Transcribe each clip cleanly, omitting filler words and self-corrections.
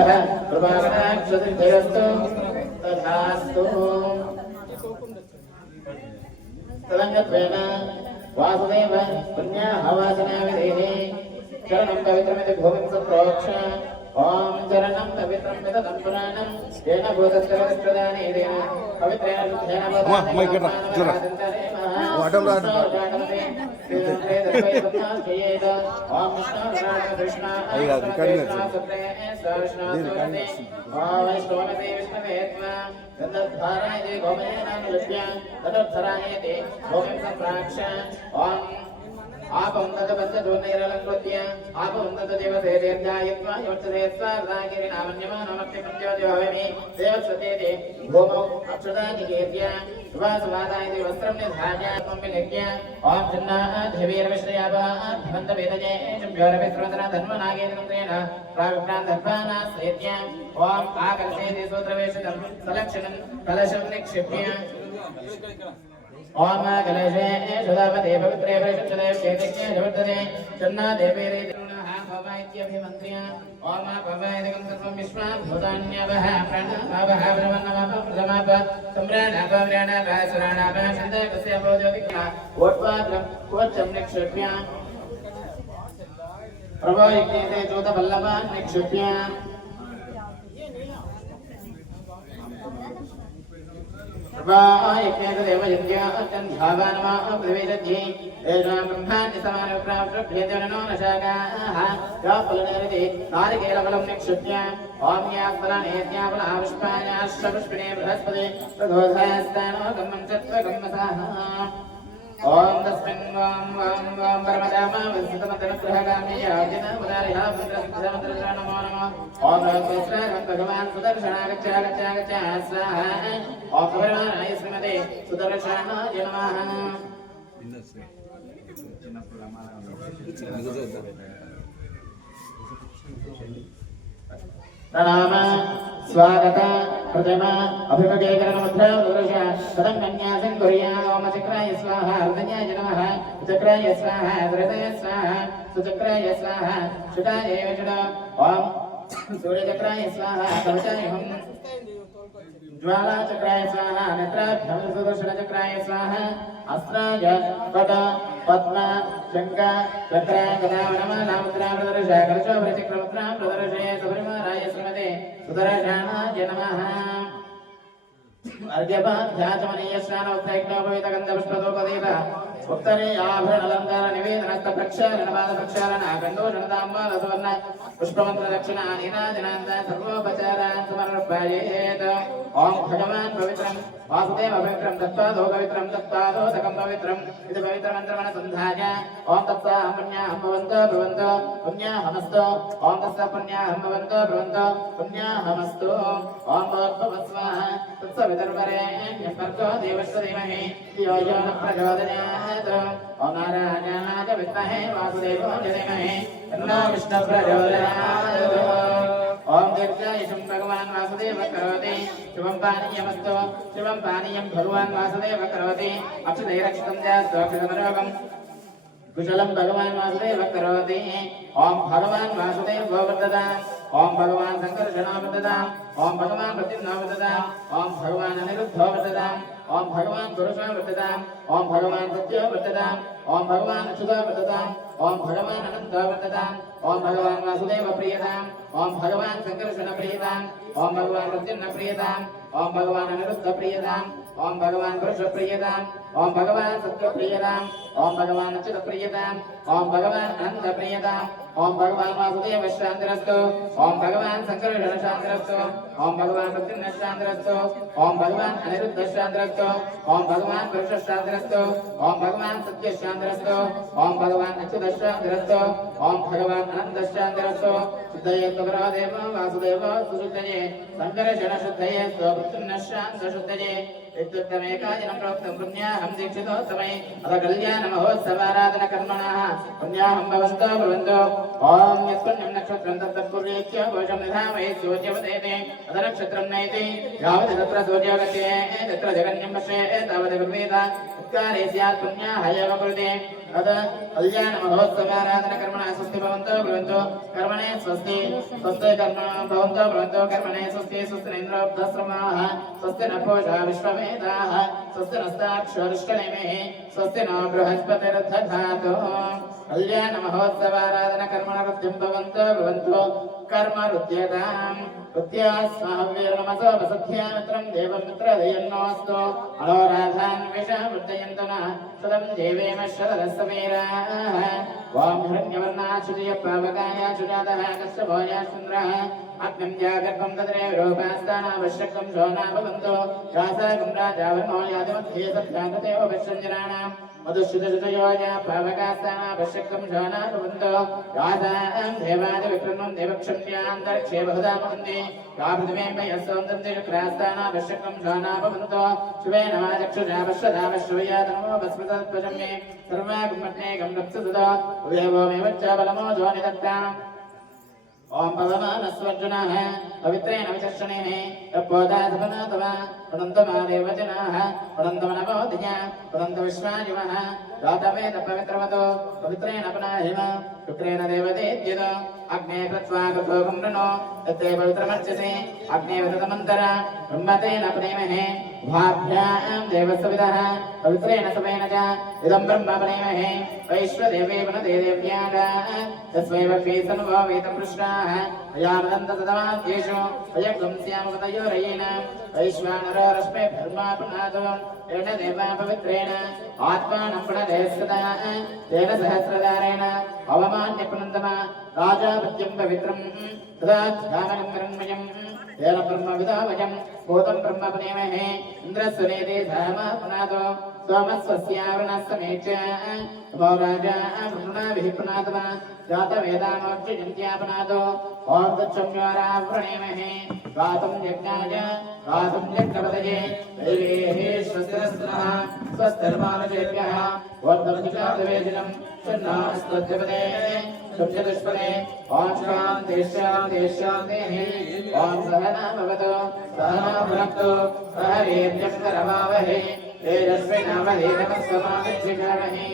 कृपाकटाक्षसिद्धिरस्तु तथास्तु तदङ्गत्वेन वासुदेव पुण्याहवासनाविधेः चरणं पवित्रमिति भूमिं सप्रोक्ष ओम चरणं पवित्रं विदतं पुराणं येन भूतस्करदक्षदानेन पवित्रेण शुद्धेन आपुंदत पंचदूर्णैरलंकृत्य आपुंदत देवसेदेर्जायत्वा योत्सदेत्वा रागिरिनामन्यमानमक्ति पंचोदिभवेमि देवसतेते भूमौ अक्षतानिकेत्य सुवासवादायति वस्त्रं निधान्य त्वं विलिख्य ॐ जन्नाधिवीरविश्रयापा धिमन्तवेदजे शम्भ्योरविश्रवदना धन्वनागेन्द्रेण प्रागप्रान्तर्वानाश्रयत्य ॐ आकर्षयति सूत्रवेषितं सलक्षणं कलशं निक्षिप्य ओम कलशे सुदापते पवित्रे परिशुद्धे क्षेत्रे जवर्तते चन्ना देवी भवाइत्यभिमन्त्र्य ओम भवाइदकं सर्वं विश्वं भूतान्यवः प्रणवः ब्रह्मणवः प्रथमाप सम्राणाप व्याणाप सुराणाप शन्दकस्य भोजोदिक्या वोट्वाद्रं वोच्चं निक्षिप्य प्रभोयिक्ते चोदपल्लवान् निक्षिप्य देव यज्ञान्धावानमा प्रवेशज्ञे तेषां ब्रह्माण्य समानप्राप्तभ्येतनो न शाखाः याफलनेरिति नारिकेलफलं निक्षिप्य ओम्याफलानेत्याफलापुष्पायाश्चपुष्पिणे बृहस्पति प्रदोषास्तानो कम्मं चत्वकम्मसाः ओम तस्मिन् वां परमधामा विस्तमतनुग्रहगामी याजिना मुदारिहा मंत्रसिद्धमन्त्रः नमो नमः ओम सहस्रं भगवान् सुदर्शनागच्छ स्वाहा ओम भगवानाय श्रीमते सुदर्शनाय नमः प्रणाम स्वागत प्रतिमा अभिमुखीकरण मुद्रा पुरुष कदम कन्यासं कुर्या ओम चक्राय स्वाहा अर्धन्याय नमः चक्राय स्वाहा धृतय स्वाहा सुचक्राय स्वाहा शुटाय शुट ओम सूर्यचक्राय स्वाहा कवचाय हम ज्वाला चक्राय स्वाहा नेत्राभ्यं सुदर्शन चक्राय स्वाहा अस्त्राय पद पद्म शंख चक्र गदा नमः मुद्रा प्रदर्श कलशो वृचक्र मुद्रा प्रदर्शय सबरिमाराय श्रीमते सुदर्शनाय नमः अर्घ्यपाध्याचमनीय स्नानोत्तैक्नोपवीतगन्धपुष्पदोपदीप उत्तरे आभरणलङ्कार निवेदनस्त प्रक्षालनपाद प्रक्षालन गन्धोषणताम्बाल सुवर्ण पुष्पमन्त्र दक्षिणा नीनादिनान्त सर्वोपचारान् समर्पयेत् ओम भगवान् पवित्रं वासुदेव पवित्रं तत्पादो पवित्रं तत्पादोदकं पवित्रम् इति पवित्रमन्त्रमनुसन्धाय ओम तत्साहं पुण्याहं भवन्तो भवन्तो पुण्याहमस्तु ओम तत्सः पुण्याहं भवन्तो भवन्तो पुण्याहमस्तु ओम भवस्वाहा तत्सवितर्वरेण्यं भर्गो देवस्य धीमहि धियो यो नः प्रचोदयात् ओम नारायणाय विद्महे वासुदेवाय धीमहि तन्नो विष्णुः प्रचोदयात् ओम दीर्घायुषं भगवान् वासुदेव करोति शिवं पानीयमस्तु शिवं पानीयं भगवान् वासुदेव करोति अक्षतैरक्षितं जास्तोक्षतमरोगम् कुशलं भगवान् वासुदेव करोति ओम भगवान् वासुदेव वर्धताम् ओम भगवान् संकर्षणो वर्धताम् ओम भगवान् प्रद्युम्नो वर्धताम् ओम भगवान् अनिरुद्धो वर्धताम् ओम भगवान् पुरुषो वर्धताम् ओम भगवान् सत्यो वर्धताम् ओम भगवान् अच्युतो वर्धताम् ओम भगवान् अनन्तो वर्धताम् ओम भगवान् वासुदेव प्रियताम् ओम भगवान् संकर्षण प्रियताम् ओम भगवान् प्रद्युम्न प्रियताम् ओम भगवान् अनिरुद्ध प्रियताम् ओम भगवान् पुरुष प्रियताम् ओम भगवान् सत्य प्रियताम् ओम भगवान् अच्युत प्रियताम् ओम भगवान् अनंत प्रियताम् ओम भगवान् वासुदेव शान्तिरस्तु ओम भगवान् संकर्षण शान्तिरस्तु ओम भगवान् प्रद्युम्न शान्तिरस्तु ओम भगवान् अनिरुद्ध शान्तिरस्तु ओम भगवान् पुरुष शान्तिरस्तु ओम भगवान् सत्य शान्तिरस्तु ओम भगवान् अच्युत शान्तिरस्तु ओम भगवान् अनंत शान्तिरस्तु शुद्धये सुब्रह्मदेव वासुदेव सुशुद्धये संकर्षण शुद्धये प्रद्युम्न शान्त शुद्धये इत्युक्तमेकायनं प्रोक्तं पुण्याहं दीक्षितोत्तमै अथ कल्याणमहोत्सवाराधन कर्मणः पुण्याहं भवन्तो ब्रुवन्तो ॐ यस्मिन् नक्षत्रं तत्तत्कुर्येत्य वशं निधामहे सूर्यवदेते अथ नक्षत्रं नयति यावत् तत्र सूर्यो गच्छेत् तत्र जगन्यं पश्येत् तावत् ब्रवीत उत्कारे स्यात् पुण्याः एव कुरुते अद कल्याण महोत्सवाराधन कर्मणा स्वस्ति भवन्तो भवन्तु कर्मणे स्वस्ति स्वस्ति कर्म भवन्तो भवन्तु कर्मणे स्वस्ति स्वस्ति इन्द्रोऽब्धश्रमाः स्वस्ति न पूषा विश्ववेदाः स्वस्ति नस्ताक्षरिष्टनेमिः स्वस्ति नो बृहस्पतिर्दधातु कल्याण महोत्सवाराधन कर्मण वृद्धिं भवन्तो भवन्तु कर्म रुद्यताम् रुद्यास्माहव्यर्नमसो वसध्यामित्रं देवमित्रदयन्नोऽस्तु अलोराधान् विषवृद्धयन्तु नः सदं देवेम शरदसमीराः वां हिरण्यवर्णाच्छुजयपावकाय शुजातः कश्यपोयाश्चन्द्रः अग्निं जागर्भं तद्रेव रूपास्तानावश्यकं शोना भवन्तु शासाकं राजावर्णो यातिमध्ये सत्यागतेव पश्यञ्जनानाम् मधुश्रुतयोजा पावकास्तानावश्यकं शोना भवन्तु राजां देवादिविक्रमं देवक्षम्यान्तरिक्षे बहुधा भवन्ति कापृथिवीं मयस्सौन्दर्ये शुक्रास्तानावश्यकं शोना भवन्तु शुभेन वा चक्षुषा पश्यदामश्रूयातनमो भस्मतत्वजं मे सर्वागमग्नेकं रक्षसुतो उभयवोमेव च बलमो ध्वनिदत्ताम् ओम पवमानस्वर्जुनः पवित्रेण विचक्षणेः तपोदाधवनातवा पुनन्तमादेवजनाः पुनन्तमनवोदिया पुनन्तविश्वानिवः रातवेद पवित्रवतो पवित्रेण पुनाहिम शुक्रेण देवदेद्यत अग्ने कृत्वा कृतोकं ऋणो तत्ते पवित्रमर्चसे अग्ने वदतमन्तर ब्रह्मतेन प्रेमहे भाभ्यां देवसविदः पवित्रेण समेन च इदं ब्रह्म प्रेमहे वैश्वदेवे पुनते देव्याः तस्मै वक्षे सन्वो वेदं पृष्टाः अयामदन्ततमाद्येषु अयग्ं स्यामपतयोरयेन वैश्वानरो रश्मे ब्रह्मा पुनातो येन देवा पवित्रेण आत्मानं पुनते सदा तेन सहस्रदारेण अवमान्यपुनन्दमा राजापत्यं पवित्रं तदा ध्यानं हिरण्मयम् तेन ब्रह्मविदावयम् भूतं ब्रह्म प्रेमहे इन्द्रस्वनेते धामा पुनातो सोमस्वस्यावृणस्तमेच नमो राजा वृणाभिः पुनातवा जातवेदानोक्षिन्त्या पुनातो ॐ तच्छम्योरावृणेमहे गातुं यज्ञाय गातुं यज्ञपतये दैवेः स्वस्तिरस्तनः स्वस्तिर्मानुषेभ्यः वर्धमधिकादवेदिनं शन्नास्तद्यपदे शुभ्यदुष्पदे ॐ शान्ति शान्ति शान्तिः ॐ सहना भवतु सहना भुनक्तु सह वीर्यं तेजस्विनावधीतमस्वमाविद्विषावहे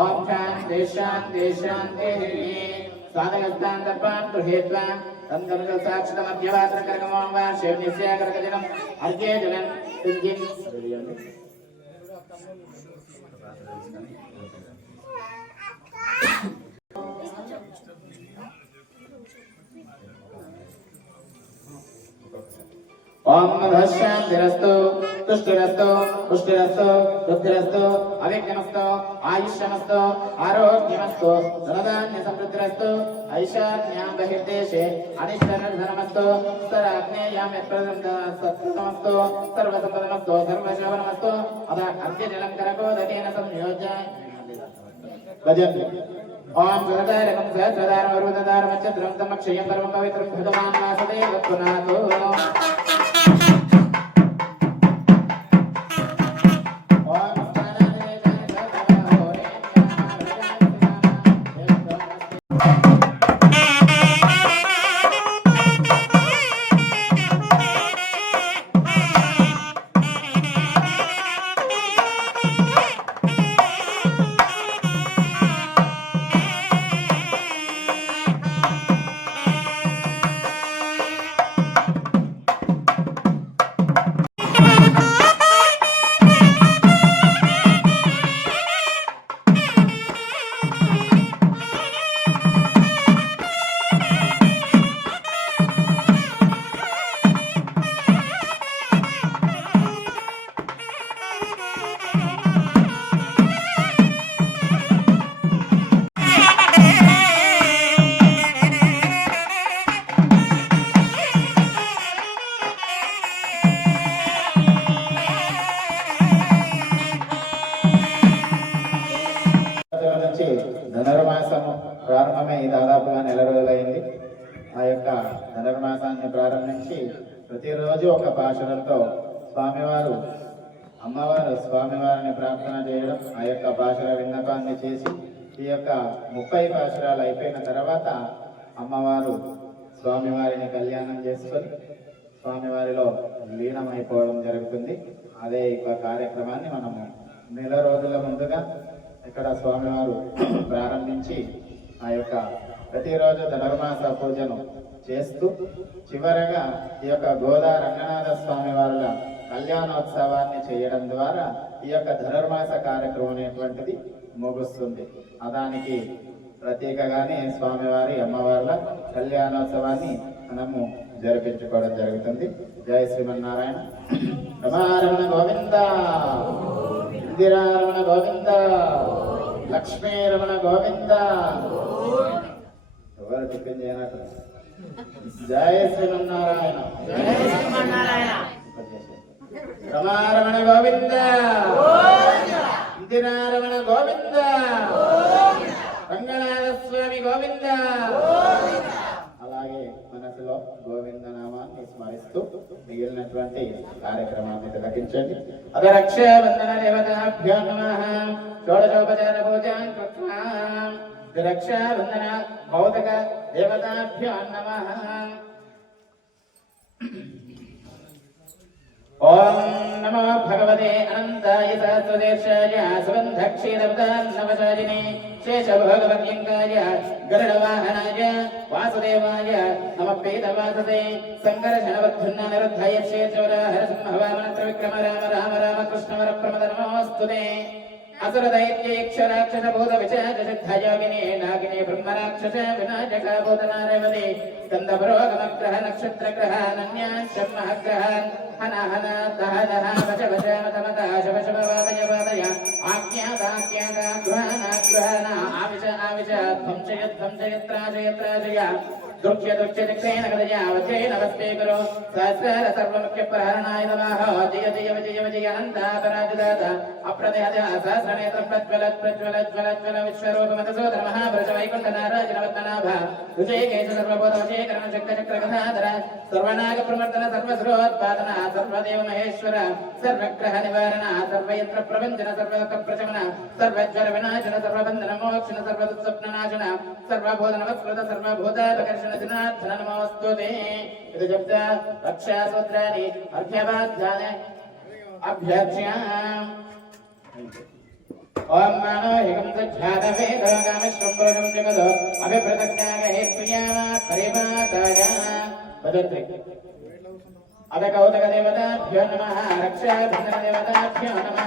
ॐ शान्ति शान्ति शान्तिः साधकस्तान् दर्पान् गृहीत्वा तन्दनुसाक्षितमभ्यवात्रकर्कमो वा शिवनिस्याकर्कजनम् अर्घ्ये जलन् सिद्धिं ओम शांतिरस्तु तुष्टिरस्तु पुष्टिरस्तु बुद्धिरस्तु अविघ्नमस्तु आयुष्यमस्तु आरोग्यमस्तु धनधान्य समृद्धिरस्तु ऐशान्यां बहिर्देशे अनिष्टनिर्धनमस्तु स्तराग्नेयां यत्प्रदमस्तु सर्वसम्पदमस्तु सर्वशोभनमस्तु अथ अर्घ्यजलं करकोदकेन संयोज्य भजन्ति ओम गदारकं सहस्रदारं वरुददारं चन्द्रं तमक्षयं परमं पवित्रं भगवान् वासुदेव पुनातो ధనుర్మాసము ప్రారంభమై దాదాపుగా నెల రోజులైంది. ఆ యొక్క ధనుర్మాసాన్ని ప్రారంభించి ప్రతిరోజు ఒక పాశురంతో స్వామివారు అమ్మవారు స్వామివారిని ప్రార్థన చేయడం, ఆ యొక్క పాశుర విన్నపాన్ని చేసి ఈ యొక్క 30 పాశురాలు అయిపోయిన తర్వాత అమ్మవారు స్వామివారిని కళ్యాణం చేసుకొని స్వామివారిలో లీనమైపోవడం జరుగుతుంది. అదే ఈ కార్యక్రమాన్ని మనము నెల రోజుల ముందుగా ఇక్కడ స్వామివారు ప్రారంభించి ఆ యొక్క ప్రతిరోజు ధనుర్మాస పూజను చేస్తూ చివరగా ఈ యొక్క గోదా రంగనాథ స్వామి వారుల కళ్యాణోత్సవాన్ని చేయడం ద్వారా ఈ యొక్క ధనుర్మాస కార్యక్రమం అనేటువంటిది ముగుస్తుంది. దానికి ప్రత్యేకగానే స్వామివారి అమ్మవార్ల కళ్యాణోత్సవాన్ని మనము జరిపించుకోవడం జరుగుతుంది. జయ శ్రీమన్నారాయణ. రమారమణ గోవింద, ఇందిరారమణ గోవింద, లక్ష్మీరమణ గోవింద. ఎవరు టిఫిన్ చేయనట్టు. జయ శ్రీమన్నారాయణ. రమారమణ గోవింద, ఇందిరారమణ గోవింద, రంగనాథ స్వామి గోవింద. అలాగే మనసులో గోవింద నామాన్ని స్మరిస్తూ మిగిలినటువంటి కార్యక్రమాన్ని తిలకించండి. అదే రక్షాబంధన దేవతాభ్యో నమః. షోడశోపచార పూజాం కృత్వా రక్షాబంధన భౌతిక దేవతాభ్యో నమః. ఓం నమో భగవతే అనంతాయ సహస్రదేశాయ సుగంధక్షీరవదాన్నవచారిణే శేషభోగవర్యంగాయ గరుడవాహనాయ వాసుదేవాయ నమ పేదవాసతే సంకర్షణవర్ధన్న నిరుద్ధాయ శేషవరాహర సింహవామన త్రివిక్రమ రామ రామ రామ కృష్ణవర ప్రమద నమోస్తుతే. असुरदैत्येक्षराक्षस भूत विचार सिद्धायोगिने नागिने ब्रह्मराक्षस विनाशक भूतनारेवते स्कंदपरोगमग्रह नक्षत्रग्रह नन्याश्रमः ग्रहान् हनहन दहदह वश वश मत मत शव शव वादय वादय आज्ञादाज्ञादा गृहाना गृहाना आविश आविश ध्वंसय ध्वंसय त्राशय त्राशय दुर्ख्य दुर्ख्य दिक्तेन गदया वचेन वस्ते करो सहस्र सर्वमुख्य प्रहरणाय नमः. जय जय विजय विजय अनन्तापराजदात अप्रतिहत सहस्रनेत्र प्रज्वल प्रज्वल ज्वल ज्वल विश्वरूप मधुसूदन महापुरुष वैकुंठ नारायण नवत्नाभ ऋषिकेश सर्वभूत वशीकरण शक्र चक्र गदाधर सर्वनाग प्रवर्तन सर्वसुरोत्पादन सर्वदेव महेश्वर सर्वग्रह निवारण सर्वयंत्र प्रबंधन सर्वदुःख प्रशमन सर्वज्वर विनाशन सर्वबंधन मोक्षण सर्वदुःस्वप्ननाशन सर्वभूत नमस्कृत सर्वभूतापकर्षण जनार्दन नमोस्तुते. इति शब्द रक्षासूत्राणि अर्घ्यवाद्यानि अभ्यर्च्य ओम मानो हिकं सज्जातवेदगामिश्वं जगद अभिप्रतज्ञागहेत्रियामा परिवाताय वदत्रि. अदकौतकदेवताभ्यो नमः. रक्षाबन्धनदेवताभ्यो नमः.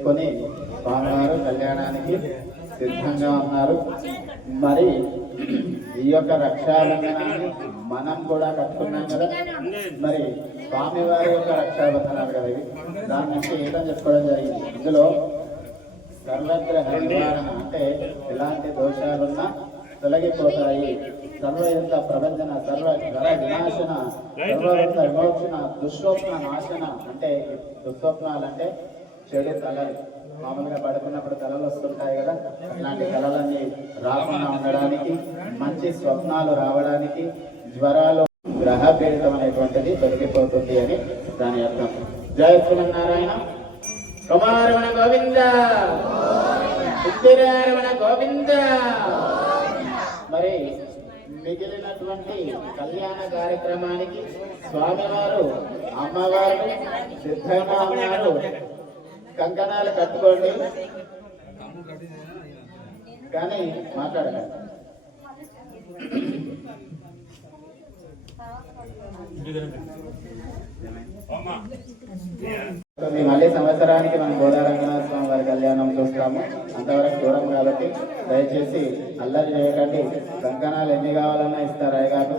చేసుకొని స్వామివారు కళ్యాణానికి సిద్ధంగా ఉన్నారు. మరి ఈ యొక్క రక్షాబంధనాన్ని మనం కూడా కట్టుకున్నాం కదా, మరి స్వామివారి యొక్క రక్షాబంధనాలు కదా ఇవి. దాని నుంచి ఏదైనా చెప్పుకోవడం జరిగింది. ఇందులో సర్వగ్రహ నివారణ అంటే ఎలాంటి దోషాలున్నా తొలగిపోతాయి. సర్వయుద్ధ ప్రబంధన, సర్వ గ్రహ వినాశన, సర్వయుద్ధ విమోచన, దుస్వప్న నాశన. అంటే దుస్వప్నాలంటే చెడు కళలు, మామూలుగా పడుకున్నప్పుడు కళలు వస్తుంటాయి కదా, ఇలాంటి కళలన్నీ రాకుండా ఉండడానికి, మంచి స్వప్నాలు రావడానికి, జ్వరాలు గ్రహ పీడితం అనేటువంటిది తొలగిపోతుంది అని దాని అర్థం. జయ శ్రీమన్నారాయణ. కుమారమణ గోవింద, ఉద్దిరారమణ గోవింద. మరి మిగిలినటువంటి కళ్యాణ కార్యక్రమానికి స్వామివారు అమ్మవారు సిద్ధంగా ఉన్నారు. కంకణాలు కట్టుకోండి, కానీ మాట్లాడకండి. మళ్ళీ సంవత్సరానికి మనం గోదారంగనాథ స్వామి వారి కళ్యాణం చూస్తాము. అంతవరకు దూరం కాబట్టి దయచేసి అల్లరి చేయకండి. కంకణాలు ఎన్ని కావాలన్నా ఇస్తారు అయ్యగారు.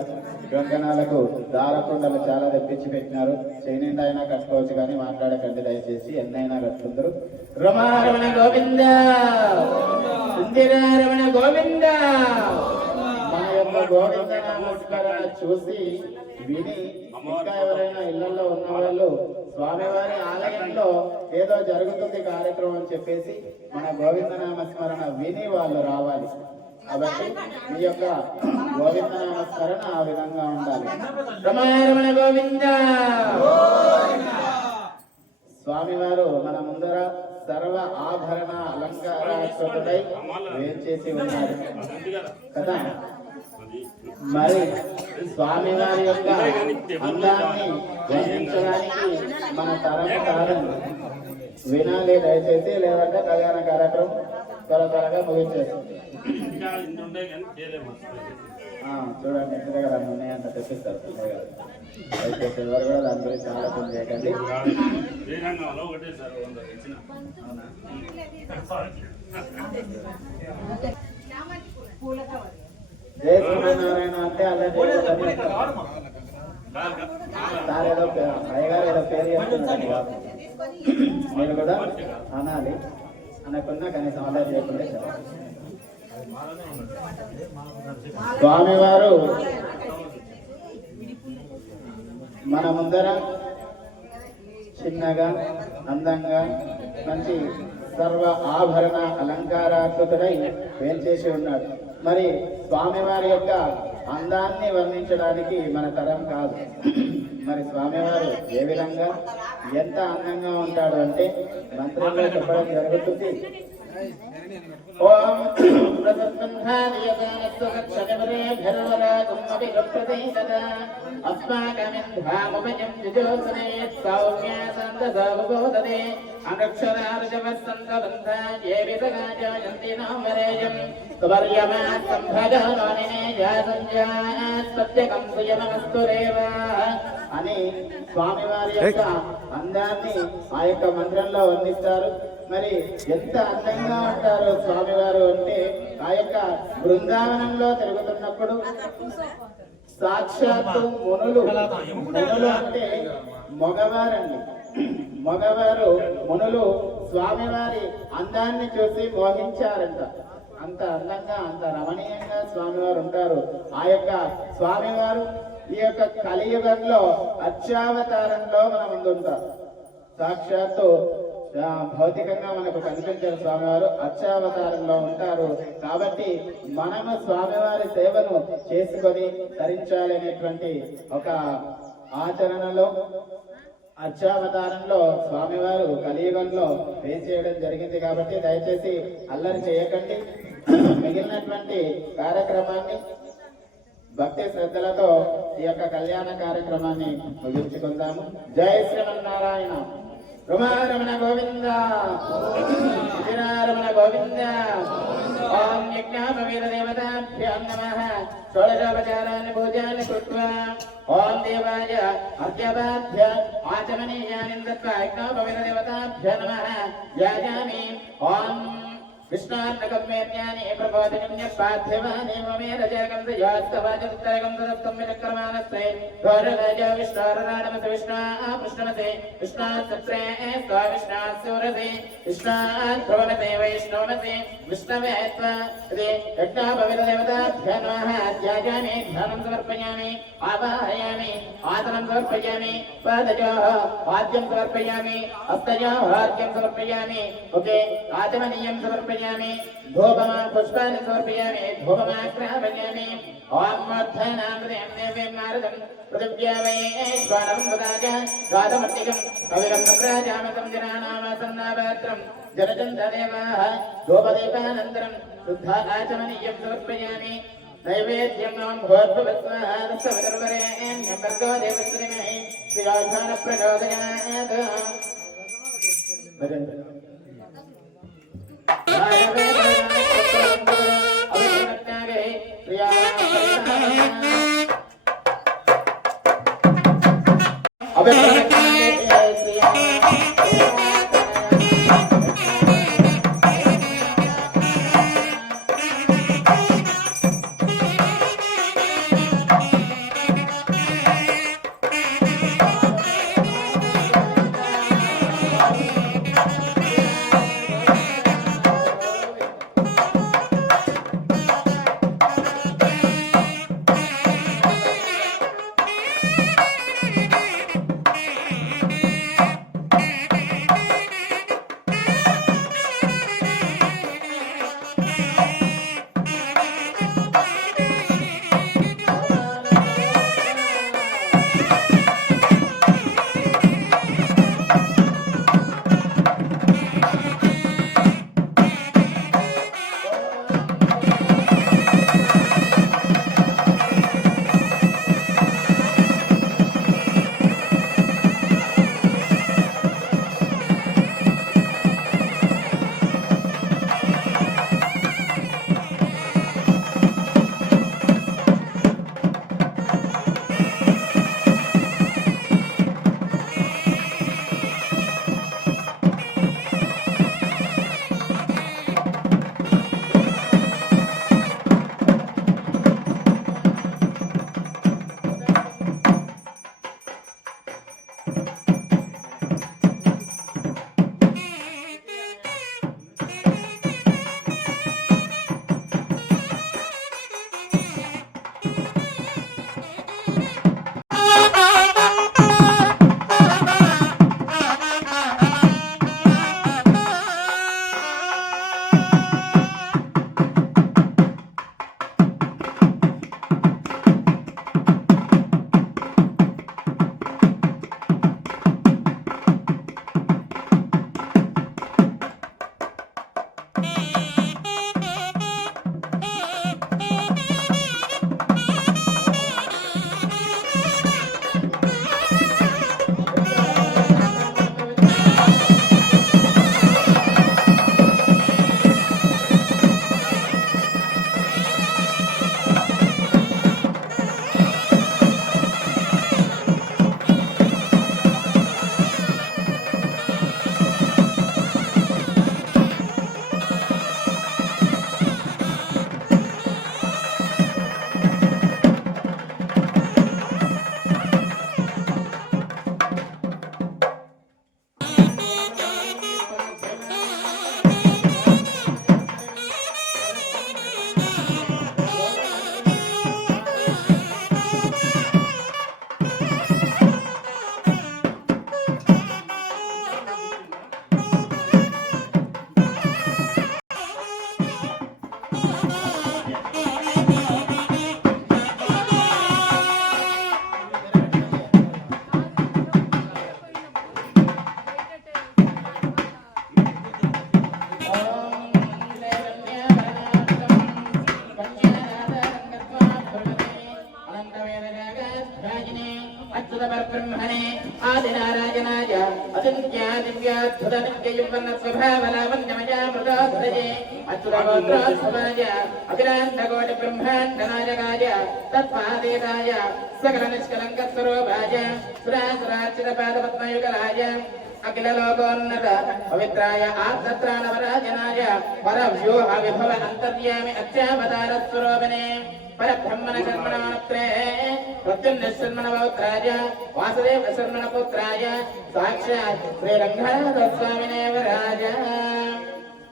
కంకణాలకు దారకుండలు చాలా తెప్పించి పెట్టినారు. చేయనిండా అయినా కట్టుకోవచ్చు, కానీ మాట్లాడకండి దయచేసి. ఎన్నైనా కట్టుకుందరు. రమారమణ గోవింద, ఇందిరారమణ గోవింద. మన యొక్క గోవింద నామస్మరణ చూసి విని ఇంకా ఎవరైనా ఇళ్లలో ఉన్న వాళ్ళు స్వామివారి ఆలయంలో ఏదో జరుగుతుంది కార్యక్రమం అని చెప్పేసి మన గోవింద నామస్మరణ విని వాళ్ళు రావాలి. కాబట్టి మీ యొక్క గోవింద నామస్మరణ ఆ విధంగా ఉండాలి. రమణ గోవింద. స్వామివారు మన ముందర సర్వ ఆభరణ అలంకారాలై వేంచేసి ఉన్నారు కదా. మరి స్వామివారి యొక్క అందాన్ని వర్ణించడానికి మన తరం కాదని వినాలి దయచేసి, లేదంటే కళ్యాణ కార్యక్రమం త్వరగా ముగించేస్తుంది. చూడండి, ఇంటి దగ్గర అన్నీ ఉన్నాయంట తెప్పిస్తారు. దయచేసి ఎవరు కూడా దాని గురించి ఆలోచన చేయకండి. జయ శ్రీమన్నారాయణ అంటే అలా సార్ ఏదో అయ్యగారు ఏదో పేరు చెప్తున్నారు, మీరు కూడా అనాలి. అనకున్నా కనీసం అలా చేయకుండా స్వామివారు మన ముందర చిన్నగా అందంగా మంచి సర్వ ఆభరణ అలంకారాకృతుడై వేంచేసి ఉన్నాడు. మరి స్వామివారి యొక్క అందాన్ని వర్ణించడానికి మన తరం కాదు. మరి స్వామివారు ఏ విధంగా ఎంత అందంగా ఉంటాడు అంటే మంత్రంలో చెప్పడం జరుగుతుంది. ఓం అని స్వామివారి యొక్క అందాన్ని ఆ యొక్క మంత్రంలో వర్ణిస్తారు. మరి ఎంత అందంగా ఉంటారో స్వామివారు అంటే ఆ యొక్క బృందావనంలో తిరుగుతున్నప్పుడు సాక్షాత్తు మునులు అంటే మగవారండి. మగవారు మునులు స్వామివారి అందాన్ని చూసి మోహించారంట. అంత అందంగా అంత రమణీయంగా స్వామివారు ఉంటారు. ఆ యొక్క స్వామివారు ఈ యొక్క కలియుగంలో అర్చావతారంలో మన ముందుంటారు. సాక్షాత్తు భౌతికంగా మనకు కనిపించిన స్వామివారు అర్చావతారంలో ఉంటారు. కాబట్టి మనము స్వామివారి సేవను చేసుకొని ధరించాలి అనేటువంటి ఒక ఆచరణలో అర్చావతారంలో స్వామివారు కలియుగంలో వేచేయడం జరిగింది. కాబట్టి దయచేసి అల్లరి చేయకండి. మిగిలినటువంటి కార్యక్రమాన్ని భక్తి శ్రద్ధలతో ఈ యొక్క కళ్యాణ కార్యక్రమాన్ని ముగించుకుందాము. జయ శ్రీమన్నారాయణ. రమణ గోవింద, రమణ గోవింద. ఓం యజ్ఞాపవేద దేవతాభ్యాం నమః. షోడశోపచారాన్ని పూజాన్ని కృత్వా ओम देवाय अर्घ्यपाद्य आचमनीयानि दत्त्वा यज्ञोपवीतदेवताभ्यो नमः याजामि ओम विष्णार्णकम्यज्ञाने प्रबोधनिम्यपार्थ्यवाने ममेरजगं तयास्तवाजत्तरगं तदत्तं विचक्रमानस्ते गौरराज विष्णारराणमत विष्णाकृष्णमते विष्णासत्रे स्वा विष्णासूरते विष्णाध्रुवमते वैष्णवमते विष्णवे त्वा यज्ञोपवीतदेवताभ्यो नमः त्याजामि ध्यानं समर्पयामि आवाहयामि आसनं समर्पयामि पादयोः वाद्यं समर्पयामि हस्तयोः वाद्यं समर्पयामि ओके आचमनीयं समर्पयामि धूपमा पुष्पाणि समर्पयामि धूपमाग्रापयामि ओम मध्यानामृतं देवीं नारदं पृथिव्या वैश्वानरं वदाज गातमर्तिकं कविरं प्रजामतं जनानामासन्नापात्रं जनचन्ददेवाः धूपदीपानन्तरं शुद्ध आचमनीयं समर्पयामि नैवेद्यं नमः भूर्भुवस्वाहा तत्सवितुर्वरेण्यं भर्गो देवस्य धीमहि धियो प्रचोदयात् దివ్యా దివ్యాద్భుత నిత్యయువన స్వభావలావణ్యమయా మృతోధరయే అచ్యుతగోత్రోద్భవాయ అఖిలాండకోటి బ్రహ్మాండ నాయకాయ తత్పాదేతాయ సకల నిష్కలంక స్వరూపాయ సురాసురార్చిత పాదపద్మయుగలాయ అఖిల లోకోన్నత పవిత్రాయ ఆర్ద్రత్రాణవరాజనాయ పరవ్యూహ విభవ అంతర్యామి అత్యావతార స్వరూపిణే పరబ్రహ్మణ శర్మణాత్రే ప్రత్యున్న శర్మణ పౌత్రాయ వాసుదేవ శర్మణ పుత్రాయ సాక్షాత్ శ్రీరంగనాథ స్వామినే వరాజ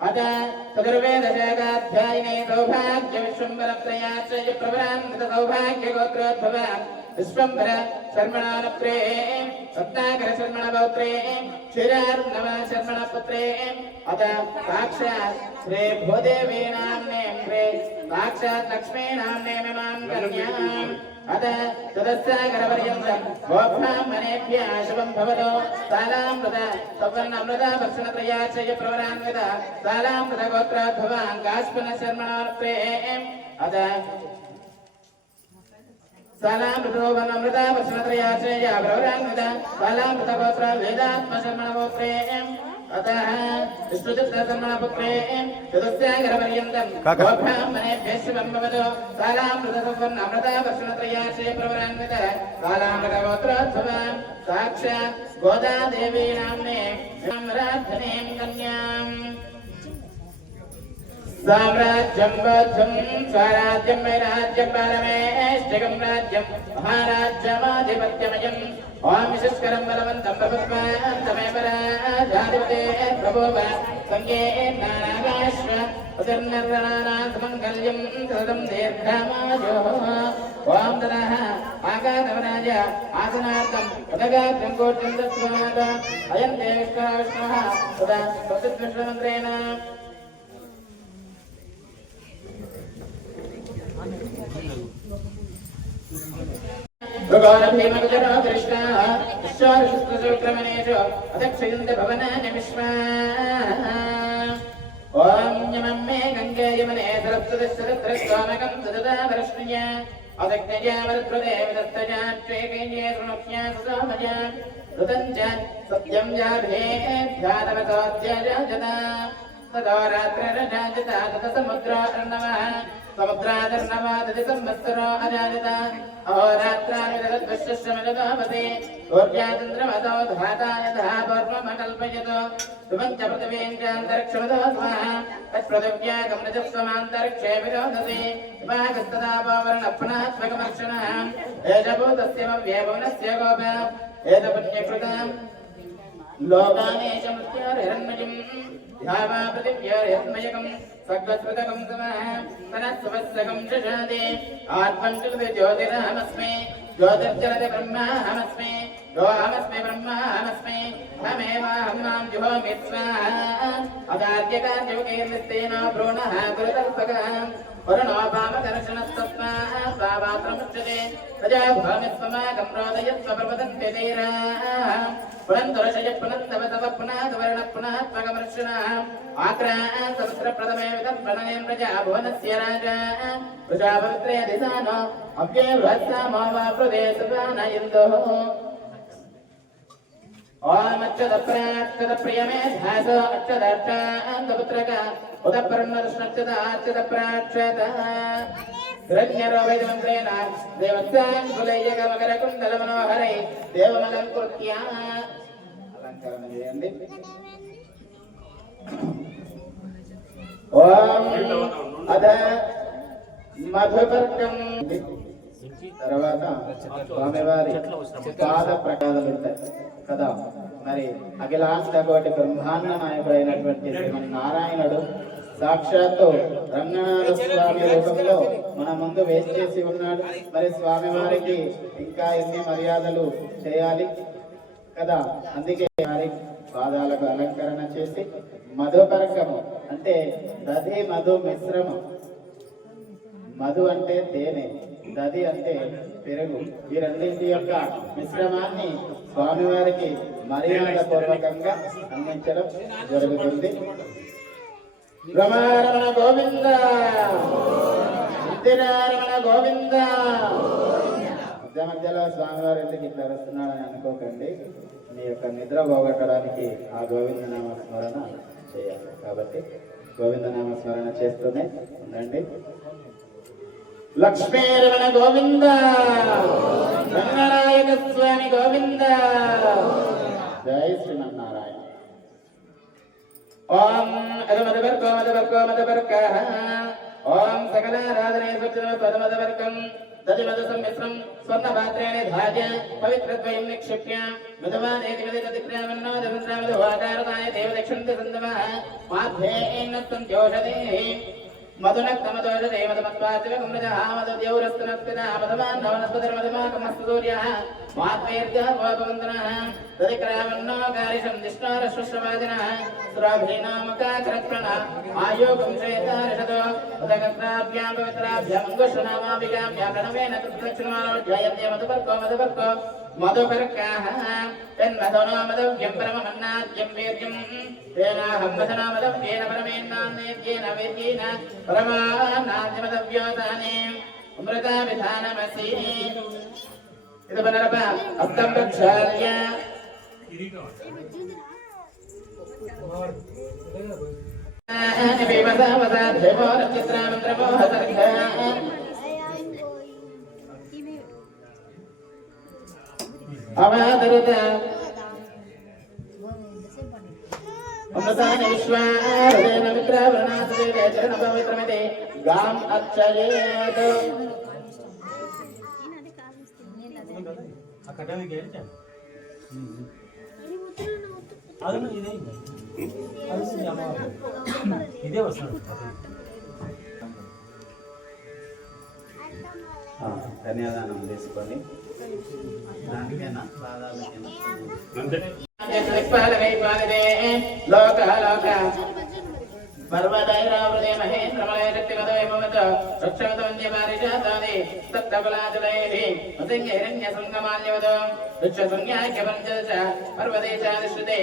అత చతుర్వేదశాఖాధ్యాయినే సౌభాగ్య విశ్వంబరత్రయాశ్రయ ప్రవరాన్విత సౌభాగ్య గోత్రోద్భవ విశ్వంబర శర్మణానప్రే రత్నాకర శర్మణ పౌత్రే క్షీరార్ణవ శర్మణ పుత్రే అత సాక్షాత్ శ్రీ భూదేవీ నామ్నే సాక్షాత్ లక్ష్మీ నామ్నే మమాం కన్యాం అత చతుస్సాగరపర్యంతం గోబ్రాహ్మణేభ్య శుభం భవతో సాలామృత సవర్ణమృత భక్షణత్రయాశ్రయ ప్రవరాన్విత సాలామృత గోత్రోద్భవాంగాస్పన శర్మణార్ప్రే అత సాలామృతోపనమృత భక్షణత్రయాశ్రయ ప్రవరాన్విత సాలామృత గోత్ర వేదాత్మ శర్మణగోత్రే అతః విష్ణుచిత్తశర్మణపుత్రే చతుస్సాగరపర్యంతం గోబ్రాహ్మణేభ్యः శుభం భవతు సాలామృతసవర్ణమృత భక్షణత్రయాశ్రయ ప్రవరాన్విత సాలామృతగోత్రోద్భవాం సాక్షాత్ గోదాదేవీ నామ్నే రాధనేం కన్యాం సామ్రాజ్యం బద్ధం స్వరాజ్యం వైరాజ్యం పరమేష్ఠికం రాజ్యం మహారాజ్యమాధిపత్యమయం ఓం విశస్కరం బలవంతం ప్రభుత్వాంతమేవ రాజాధిపతే ప్రభోవ సంగే నానాగాశ్వ ఉదర్నర్రణానాథమంగళ్యం సదం దీర్ఘమాయో ఓం తదః ఆకాశవరాజ ఆసనార్థం ఉదగాగ్రం కోట్యం దత్వాద అయం తే విష్ణుః తదా ప్రతిద్విష్ణుమంత్రేణ భగవాన్ భీమగజరా కృష్ణ విశ్వాశస్త్రసూత్రమనేషు అదక్షయంత భవనాని విశ్వా ఓం యమం మే గంగే యమనే సరస్వతిస్సరస్వామకం సదదావరష్ణ్య అదగ్నజామరుద్రదేవదత్తజాక్షేకైన్యే శృణుక్ష్యా సుసామజా ఋతంచ సత్యం జాభేభ్యాదవతోద్యజాజత తదో రాత్రిరజాజిత తత సముద్రార్ణవః సముద్రాదర్ణవాదతి సంవత్సరో అజాజిత అహోరాత్రాన్ని జగద్విశ్వశ్రమజతాపతే ఊర్జాచంద్రమతో ధాతాయ ధాపర్మకల్పయతో సుమంచ పృథివీంద్రాంతరిక్షమతో స్వాహ తత్పృథివ్యాగమృజస్వమాంతరిక్షే విరోధతే విభాగస్తదాపావరణప్నాత్మకమర్షణः ఏషభూతస్య వ్యవనస్య గోప ఏతపుణ్యకృతం లోకానేశ మృత్యోర్హిరణ్మయం ధ్యావా పృథివ్యోర్హిరణ్మయకం సద్వత్కృతకం సమః తనస్వస్సకం శశాదే ఆత్మం చ జ్యోతిరహమస్మి జ్యోతిర్జలతి బ్రహ్మాహమస్మి యోహమస్మి బ్రహ్మాహమస్మి హమేవాహం మాం జుహోమి స్వాహా అదార్యకార్యవకైర్నిస్తేన భ్రూణः గురుతల్పకः వరుణోపామకర్షణస్తస్మా స్వాపాత్రముచ్యతే ప్రజాభూమిస్వమాగం రోదయత్వ ప్రపదంతే తీరాः పునందరశయ పునందవ తవ పునాదవర్ణ పునాత్మకమర్షణः ఆక్రాంతమిత్రప్రథమే విదర్భణేం ప్రజాభువనస్య రాజా ప్రజాపవిత్రే దిశానో అవ్యయవత్సామో వా ప్రదేశపానయందుః ఓం అచ్యుత ప్రియమే ధాసో అచ్యుతాంతపుత్రక ఉదపర్ణరుష్ణచ్యుత ప్రాక్షత హిరణ్యరోవేదమంత్రేణ దేవస్థాంకులయ్యకమకర మనోహరై దేవమలంకృత్య అలంకరణ చేయండి. ఓం అద మధుపర్కం తర్వాత స్వామివారి పాద ప్రకాదాలు ఉంటాయి కదా. మరి అఖిలాండ కోటి బ్రహ్మాండ నాయకుడైనటువంటి శ్రీమన్నారాయణుడు సాక్షాత్తు రంగనాథ స్వామి రూపంలో మన ముందు వేసి చేసి ఉన్నాడు. మరి స్వామివారికి ఇంకా ఎన్ని మర్యాదలు చేయాలి కదా. అందుకే వారి పాదాలకు అలంకరణ చేసి మధుపరకము అంటే దధి మధు మిశ్రమం. మధు అంటే తేనె, దధి అంటే పెరుగు. ఈ రెండింటి యొక్క మిశ్రమాన్ని స్వామివారికి మర్యాద పూర్వకంగా అందించడం జరుగుతుంది. రమారమణ గోవింద, ఇందిరారమణ గోవింద, మధ్య మధ్యలో స్వామివారు ఎందుకు ఇట్లా వస్తున్నాడని అనుకోకండి. మీ యొక్క నిద్ర పోగొట్టడానికి ఆ గోవిందనామ స్మరణ చేయాలి. కాబట్టి గోవిందనామ స్మరణ చేస్తూనే ఉండండి. లక్ష్మీరమణ గోవింద, రంగనాయక స్వామి గోవింద, జై శ్రీమన్నారాయణ. ఓం అదమదవర్గో మదవర్గో మదవర్గః ఓం సకలారాధనే పదమదవర్గం దధిమద సంమిశ్రం స్వర్ణపాత్రేణ ధార్య పవిత్రద్వయం నిక్షిప్య మధువాదేతి మదిక్రామన్నో దవంద్రామధువాకారతాయ దేవదక్షిణంత సందమః మాధ్యేన్నత్తంత్యోషధేః మధునక్తమదోషధే మధుమత్వాచకమృజహామదౌరస్తనస్తినా మధుమాన్ నవనస్పతిర్మధుమాకమస్తూర్యః మాధ్వేర్గః భవవందనః దధిక్రామన్నో గారిషం దిష్టారశ్వశ్రవాదినః సురాభీనామకాకరత్ప్రణ ఆయోగం శ్రేతారిషతో ఉదగత్రాభ్యాం పవిత్రాభ్యాం అంగుష్ఠనామాభిగాభ్యాం ప్రణవేన తృప్తక్షణమానోధ్యాయంతే మధుపర్కో మధుపర్కో మధుపర్కాః తన్మధునో మధవ్యం పరమమన్నాద్యం వీర్యం తేనాహం మధనామధవ్యేన పరమేన్నాన్నేత్యేన వీర్యేన పరమాన్నాద్యమధవ్యోతానే అమృతావిధానమసి. ఇది పునరప అస్తం ప్రక్షాళ్య అవాదరత అమృతాని విశ్వారేణ విక్రవణాసే చరణ పవిత్రమతే గాం అర్చయేత్. ఇదే వస్తుంది. కన్యాదానం తీసుకొని దానికైనా బాధాలకైనా లోక లోక పర్వతైరావృతే మహేంద్రమలయ శక్తిగతమత రక్షావంద్య పారిజాతాది తత్తబలాజలైః మృతింగైరణ్యశృంగమాల్యవద వృక్షశృంగ్యాఖ్య పంచదశ పర్వదేశాదిశ్రుతే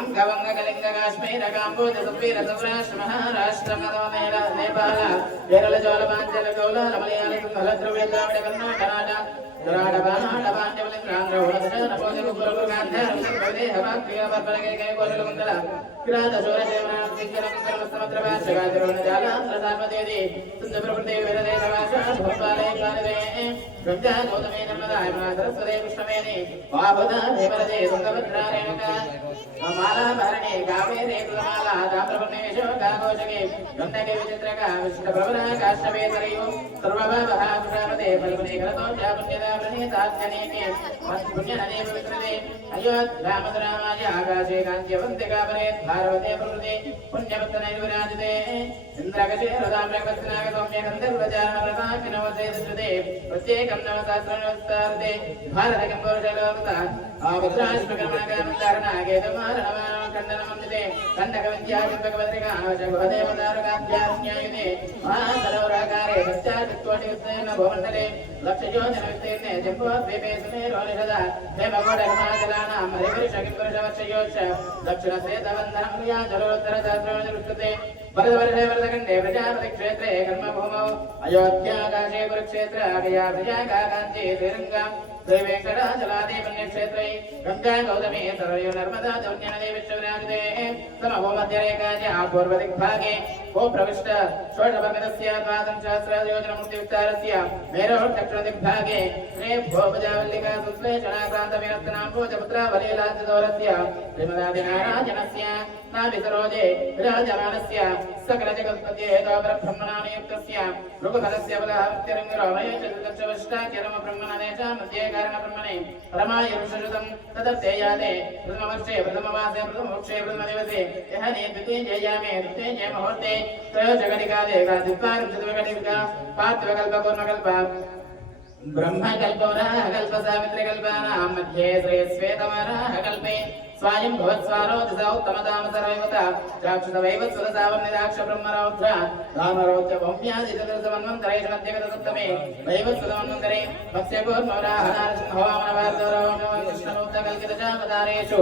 అంగవంగకలింగ కాశ్మీర కాంబోజ సువీర సౌరాష్ట్ర మహారాష్ట్ర మధుమేళ నేపాళ కేరళ చోళపాంచల గౌళ మలయాళ సింహళ ద్రవ్య ద్రావిడ కర్ణాటక మాలాభరణే కావేరే కృతమాలా దాప్రపర్ణేశో గాఘోషగే గంధకే విచిత్రక విష్ణుప్రవర కాశ్యవేతరయో సర్వభావహాపురామతే ఫల్గుణే కరతోషా పుణ్యదాప్రణీతాత్యనేకే పుణ్యనదే పవిత్రతే అయోధ్యామధురామాయ ఆకాశే కాంత్యవంతికాపరే భారవతే ప్రకృతే పుణ్యపత్తనైర్విరాజితే ఇంద్రగశేరదామ్రగత్నాగ సౌమ్య గంధర్వచారణప్రతాకినవసేదశ్రుతే ప్రత్యేకం నవశాస్త్రనవస్తారతే భారతకం పౌరుషలోకత ఆభద్రాష్ట్రకర్మాకారంధారణాగేతమారణమానందనమందితే కండక విద్యాదేవతారకాధ్యారుణ్యాయుతే మహాసరోరాకారే పశ్చాత్కోటి విస్తీర్ణ భూమండలే లక్షయోజన విస్తీర్ణే జంబోద్వీపే సుమేరోనిషద హేమకోటకమాజలానాం హరిపురుషకింపురుషవర్షయోచ్చ దక్షిణ శ్వేతవందనముయా జలోత్తర సహస్రోజృష్టుతే వరదవర్షే వరదఖండే ప్రజాపతి క్షేత్రే కర్మభూమౌ అయోధ్యాకాశే కురుక్షేత్ర గయా ప్రజాకాకాంచే శ్రీరంగా శ్రీ వెంకటాచలాది పుణ్యక్షేత్రై గంగా గౌతమి సరయూ నర్మదా దౌర్ణ్యనదే విశ్వవిరాజితే సమభూమధ్యరేఖాయ పూర్వదిగ్భాగే భూప్రవిష్ట షోడశపర్మితస్య ద్వాదశసహస్రయోజనమూర్తివిస్తారస్య మేరోర్ దక్షిణదిగ్భాగే శ్రీ భూపజావల్లికా సుశ్లేషణాక్రాంతవిరత్నాంబోజపుత్రావలీలాజ్యదోరస్య శ్రీమదాదినారాజనస్య నాభిసరోజే విరాజమానస్య सकलजगत्पत्येतो ब्रह्मणानियुक्तस्य भृगुफलस्य बलहत्यरङ्गरोमये चतुर्दशवष्टाख्यरम ब्रह्मणदेशा मध्ये कारणब्रह्मणे परमाय ऋषुषुतं तदर्थेयाते प्रथमवर्षे प्रथममासे प्रथमवृक्षे प्रथमदिवसे यः द्वितीययामे तृतीये मुहूर्ते त्रयोजगतिकाले द्वित्वारिंशद्विकटिका पार्थ्यकल्पकूर्मकल्प ब्रह्मकल्पवराह कल्प सावित्रिकल्पानां मध्ये श्री श्वेतवराह कल्पे स्वायं भवत्स्वारो दिशा उत्तमतामसरैवता चाक्षुषवैव सुरसावर्णिदाक्ष ब्रह्मरौद्र धामरौद्र भौम्यादितदृतमन्वन्तरेषणद्यगतसप्तमे वैवत्सुतमन्वन्तरे मत्स्यपूर्णवराहनारसिंहवामनवार्दौरवो कृष्णमुक्तकल्कितचामदारेषु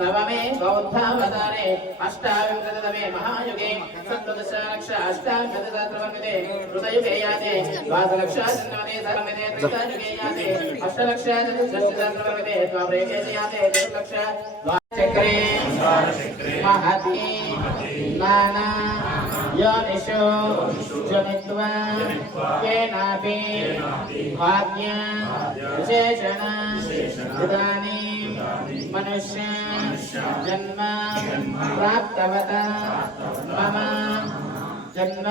नवमे बौद्धावतारे अष्टाविंशतितमे महायुगे सप्तदशलक्ष अष्टाविंशतिसहस्रवर्णिते कृतयुगे याते द्वादशलक्षाधिकमते सर्वमिते त्रितायुगे याते अष्टलक्षाधिकसहस्रवर्णिते द्वापरेके याते चतुर्लक्ष चक्रे महति नाना योनिषु जनित्वा केनापि भाग्य विशेषण इदानीं मनुष्य जन्म प्राप्तवता मम जन्म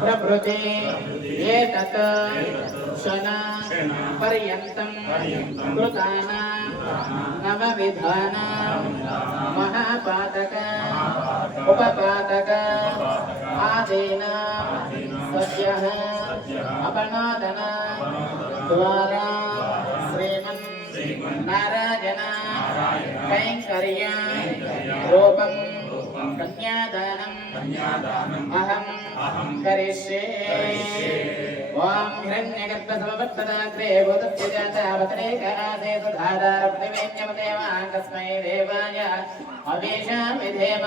प्रभृति एतत् क्षण पर्यन्तं कृतानां नवविधानां महापातक उपपातक आदीनां सद्यः अपनादन द्वारा श्रीमन् नारायण कैङ्कर्य रूपं कन्यादानम् अहं करिष्ये ओम हिरण्यगर्भसमवर्तदाग्रे भूतस्य जातावतरेकादे सुधाधारप्रतिवेद्यमदेवाङ्कस्मै देवाय अवेशामिधेम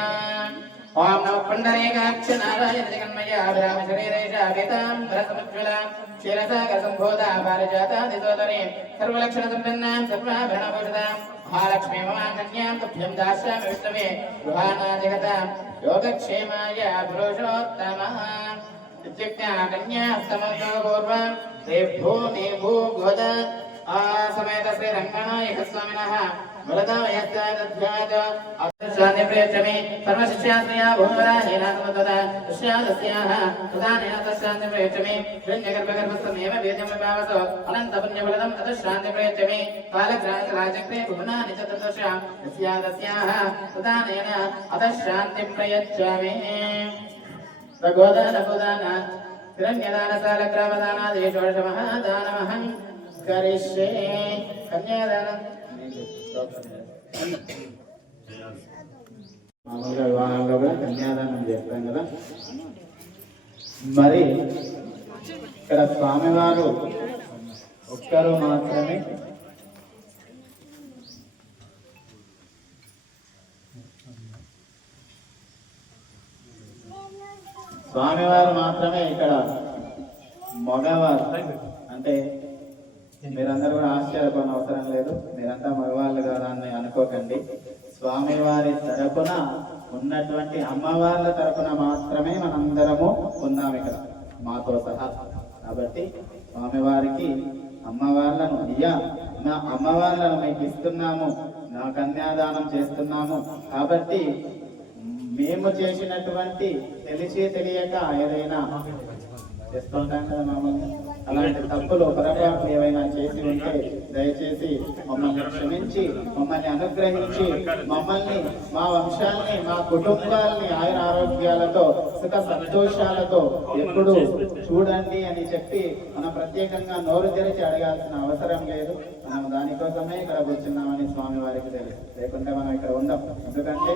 ओम नमः पुण्डरीकाक्ष नारायण जगन्मयाभिरामशरीरेशाभितां भरसमुज्ज्वलां क्षीरसागरसम्भूता पारिजातादिसोदरीं सर्वलक्षणसम्पन्नां सर्वाभरणभूषितां महालक्ष्मी मम कन्यां तुभ्यं दास्यामि विष्णवे गृहाणाधिगतां योगक्षेमाय पुरुषोत्तमः इत्युक्त्या कन्यास्तमो पूर्वं देवभूमि भूगोद समेत श्री रङ्गनायक स्वामिनः वरदायत्यादध्यात् अदर्शान्य प्रयच्छमि सर्वशिष्याश्रया भूमराहेनात्मतदा शिष्यादस्याः प्रदानेन तस्यान्य प्रयच्छमि हिरण्यगर्भगर्भस्थमेव वेद्यं विभावसो अनन्तपुण्यफलदम् अदर्शान्य प्रयच्छमि कालग्रासराजक्रे भुवनानि चतुर्दश यस्यादस्याः प्रदानेन अदर्शान्ति प्रयच्छमि भगवदान हिरण्यदान सालग्रामदानादेशोषमहादानमहं करिष्ये कन्यादान మామూలుగా వివాహాల్లో కూడా కన్యాదానం చేస్తాం కదా. మరి ఇక్కడ స్వామివారు ఒక్కరు మాత్రమే ఇక్కడ మగవారు. అంటే మీరందరూ కూడా ఆశ్చర్యపోయిన అవసరం లేదు, మీరంతా మగవాళ్ళు కదా అని అనుకోకండి. స్వామివారి తరపున ఉన్నటువంటి అమ్మవార్ల తరపున మాత్రమే మనందరము ఉన్నాం ఇక్కడ మాతో సహా. కాబట్టి స్వామివారికి అమ్మవార్లను అయ్యా నా అమ్మవార్లను మీకు ఇస్తున్నాము, నా కన్యాదానం చేస్తున్నాము. కాబట్టి మేము చేసినటువంటి తెలిసి తెలియక ఏదైనా చేస్తుంటాం కదా మామూలుగా, అలాంటి తప్పులు పొరపాట్లు ఏవైనా చేసి ఉంటే దయచేసి మమ్మల్ని క్షమించి మమ్మల్ని అనుగ్రహించి మమ్మల్ని మా వంశాల్ని మా కుటుంబాలని ఆయుర ఆరోగ్యాలతో సుఖ సంతోషాలతో ఎప్పుడు చూడండి అని చెప్పి మనం ప్రత్యేకంగా నోరు తెరిచి అడగాల్సిన అవసరం లేదు. మనం దానికోసమే ఇక్కడ కూర్చున్నామని స్వామి వారికి తెలుసు, లేకుంటే మనం ఇక్కడ ఉండం. ఎందుకంటే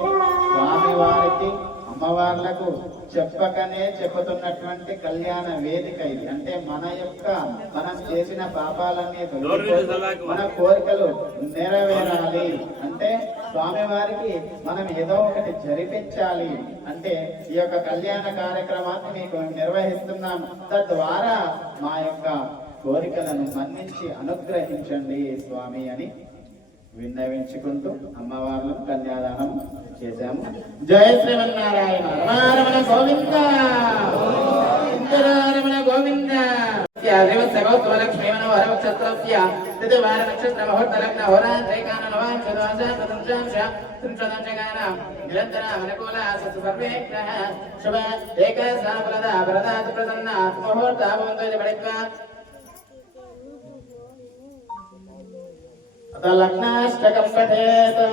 స్వామి వారికి అమ్మవార్లకు చెప్పకనే చెప్పుతున్నటువంటి కళ్యాణ వేదిక ఇది. అంటే మనం చేసిన పాపాలన్నీ మన కోరికలు నెరవేరాలి అంటే స్వామివారికి మనం ఏదో ఒకటి జరిపించాలి అంటే ఈ యొక్క కళ్యాణ కార్యక్రమాన్ని మీకు నిర్వహిస్తున్నాం. తద్వారా మా యొక్క కోరికలను మన్నించి అనుగ్రహించండి స్వామి అని విన్నవించుకుంటూ అమ్మవార్లను కన్యాదానం చేశాము. జయ శ్రీమన్నారాయణ. రమణ గోవింద రమణ గోవింద. లక్ష్మీ మనోహరక్షత్రస్య తిథివార నక్షత్ర ముహూర్త లగ్న హోరాత్రైకాన నవాంశ నిరంతరం అనుకూల సర్వే గ్రహ శుభ ఏక సాఫలద వరదాత్ ప్రసన్న ముహూర్త భవంతు ఇది పడిత్వా అత లగ్నాష్టకం పఠేత్.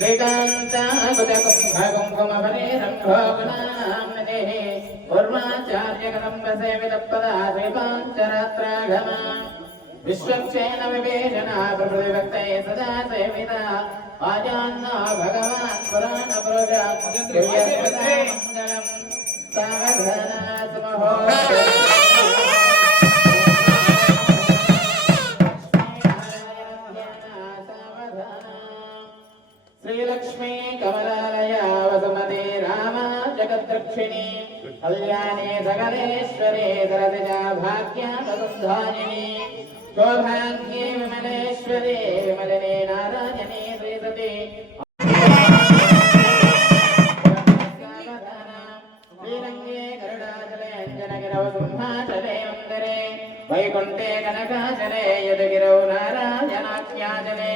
श्रीकान्ताकुजकुम्भकुम्भमभरेरम्भोगुणाम्नदेः पूर्वाचार्यकदम्बसेवितपदा श्रीपाञ्चरात्रागमा विश्वक्षेण विवेचना प्रभृतिभक्तये सदा सेविता आजान्ना भगवान् पुराणपुरुषा दिव्यसदामङ्गलम् सावधाना सुमहोदय श्रीलक्ष्मी कमलालया वसुमती रामा जगद्रक्षिणी कल्याणे सकलेश्वरे सरसिजा भाग्यामसुधारिणी सौभाग्ये विमलेश्वरे विमलिने नारायणे श्रीसती श्रीरङ्गे गरुडाचले अञ्जनगिरौ सिंहाचले मन्दरे वैकुण्ठे कनकाचले यदगिरौ नारायणाख्याचले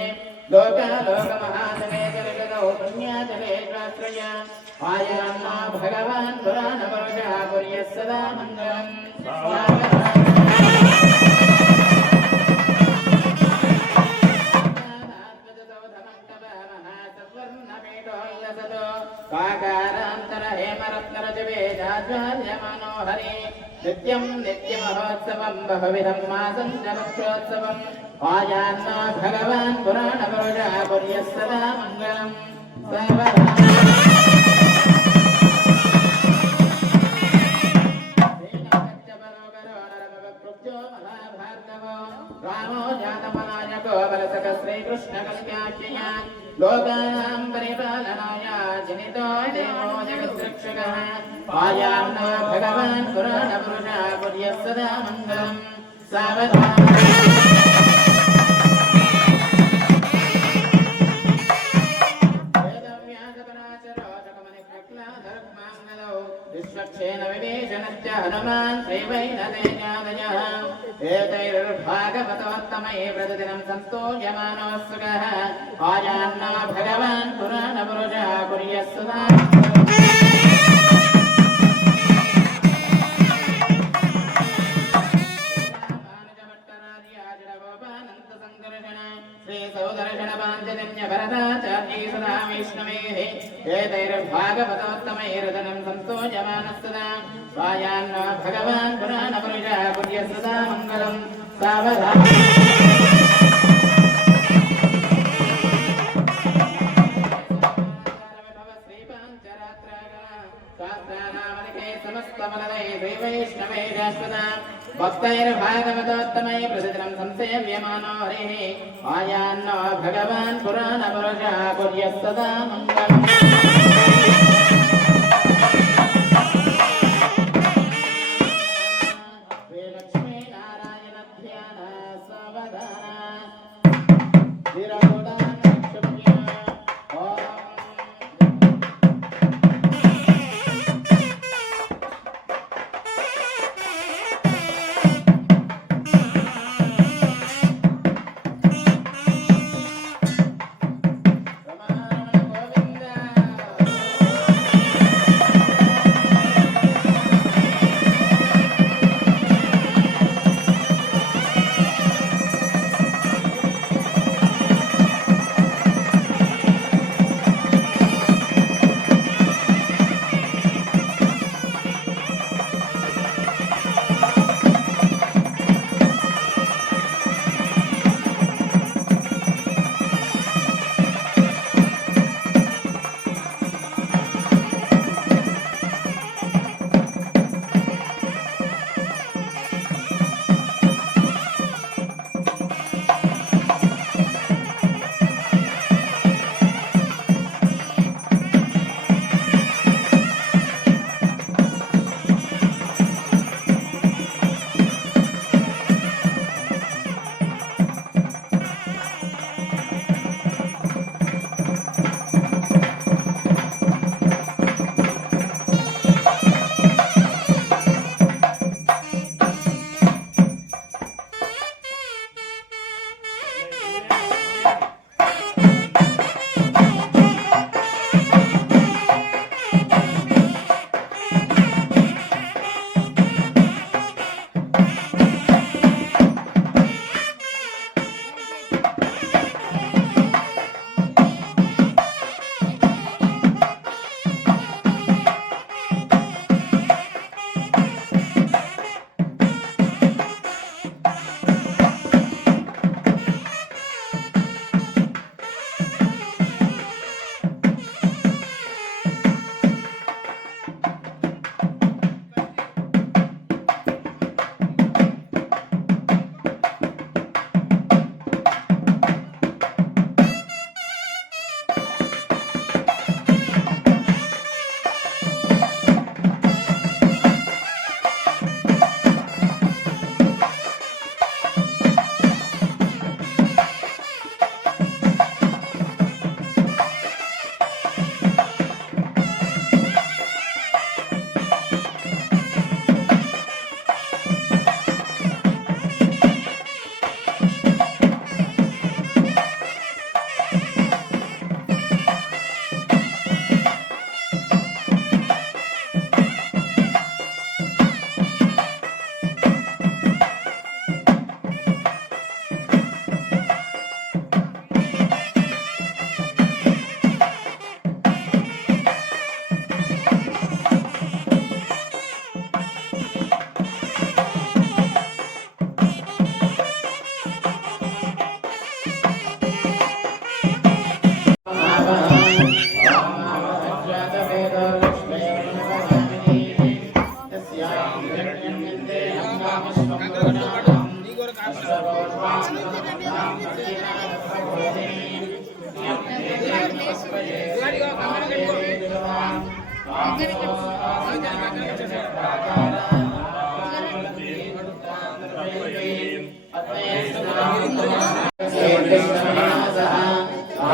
लोकमहाजने जलगतौ पुण्याचले शास्त्रया आयान्ना भगवान् पुराणपुरुषः कुर्यः सदा मङ्गलम् काकारान्तर हेमरत्नरजवे जाज्वाल्यमनोहरि नित्यं नित्यमहोत्सवं बहुविधं मासं च मोक्षोत्सवम् आयान्ना भगवान् पुराणपुरुषः कुर्यः सदा मङ्गलम् रामो जातमनायको बलसक श्रीकृष्णकल्याख्यया लोकानां परिपालनाय जनितो देवो जगद्रक्षकः आयान्ना भगवान् पुराणपुरुषः कुर्यः सदा मङ्गलम् सावधानम् विश्वक्षेण विवेचनश्च हनुमान् श्रीवैनतेजादयः एतैर्भागवतोत्तमैः प्रतिदिनं संस्तूयमानो सुखः आयान्ना भगवान् पुराणपुरुषः कुर्यः सदा भरताचार्यैः वैष्णवैः एतैर्भागवतोत्तमैर्धनं संस्तूयमानस्तदा वायान्नो भगवान् पुराणपुरुषः कुर्यः सदा मङ्गलम् सावधानम् भक्तैर्भागवतोत्तमै प्रतिदिनं संसेव्यमानो हरिः आयान्नो भगवान् पुराणपुरुषः कुर्यः सदा मङ्गलम् श्रीलक्ष्मी नारायण ध्यान सावधान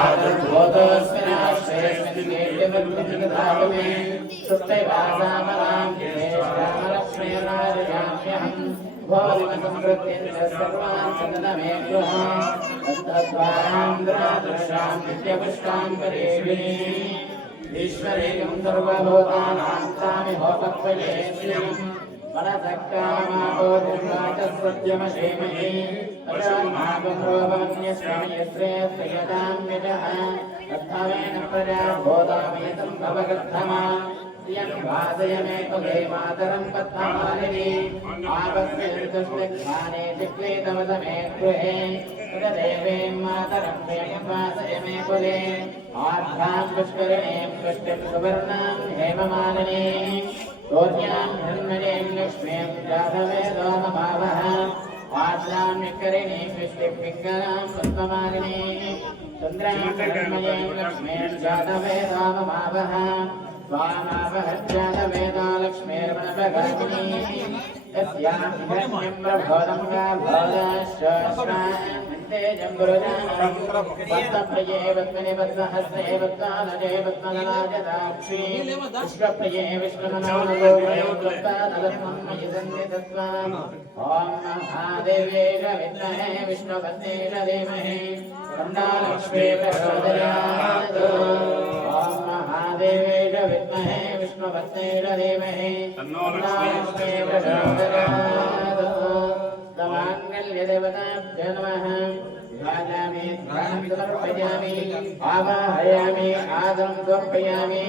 प्रातर्भूतोऽस्मिन् केट्यवल्कुञ्जदातुमे सुप्तैवासामलां श्रीरामलक्ष्मीर्नारयाम्यहम् भोरिमसंवृत्तिं च सर्वान् सदनमे गृहान् तद्द्वारां दुरादृशां नित्यपुष्टां परेभिः ईश्वरेयं सर्वभूतानां सामिहोपक्वये श्रियम् मनसक्कामापोतिर्वाचस्वद्यमशेमहि अशान्मागम्रोपमन्यस्वामियश्रेयश्रेयतां यजः तत्थवेन प्रजा भूतामेतं भवगद्धमा यं वादय मे कुले मातरं पद्ममालिनी आपस्यन्तुष्टघ्राने चिक्लेतवत मे गृहे तदेवें मातरं प्रियं वासय मे कुले आर्द्रां पुष्करिणीं पुष्टिं सुवर्णां हेममालिनी तोर्यां धन्मनीं लक्ष्मीं जातवेदोमभावः आर्द्रां निकरिणीं पुष्टिं पिङ्गलां पद्ममालिनी चन्द्रां धन्मनीं लक्ष्मीं जातवेदोमभावः स्वामावहज्जातवेदा लक्ष्मीर्वणप्रगर्भिणी यस्यां हिरण्यं प्रभोदं गाभोदाश्चाश्रान्ते जम्बुरुजानं वत्तप्रिये वत्मनि वत्सहस्रे वत्तानजे वत्मनलाजदाक्षी विश्वप्रिये विश्वमनोनलोकये वत्तानलक्ष्मं मयि सन्निधत्वाम् ॐ महादेव्यै विद्महे विष्णुपत्न्यै धीमहि कन्दालक्ष्मी प्रचोदयात् ॐ महादेव्यै विद्महे विष्णुपत्न्यै धीमहि कन्दालक्ष्मी प्रचोदयात् तमाङ्गल्यदेवताभ्यो नमः ध्यायामि ध्यानं समर्पयामि आवाहयामि आदरं समर्पयामि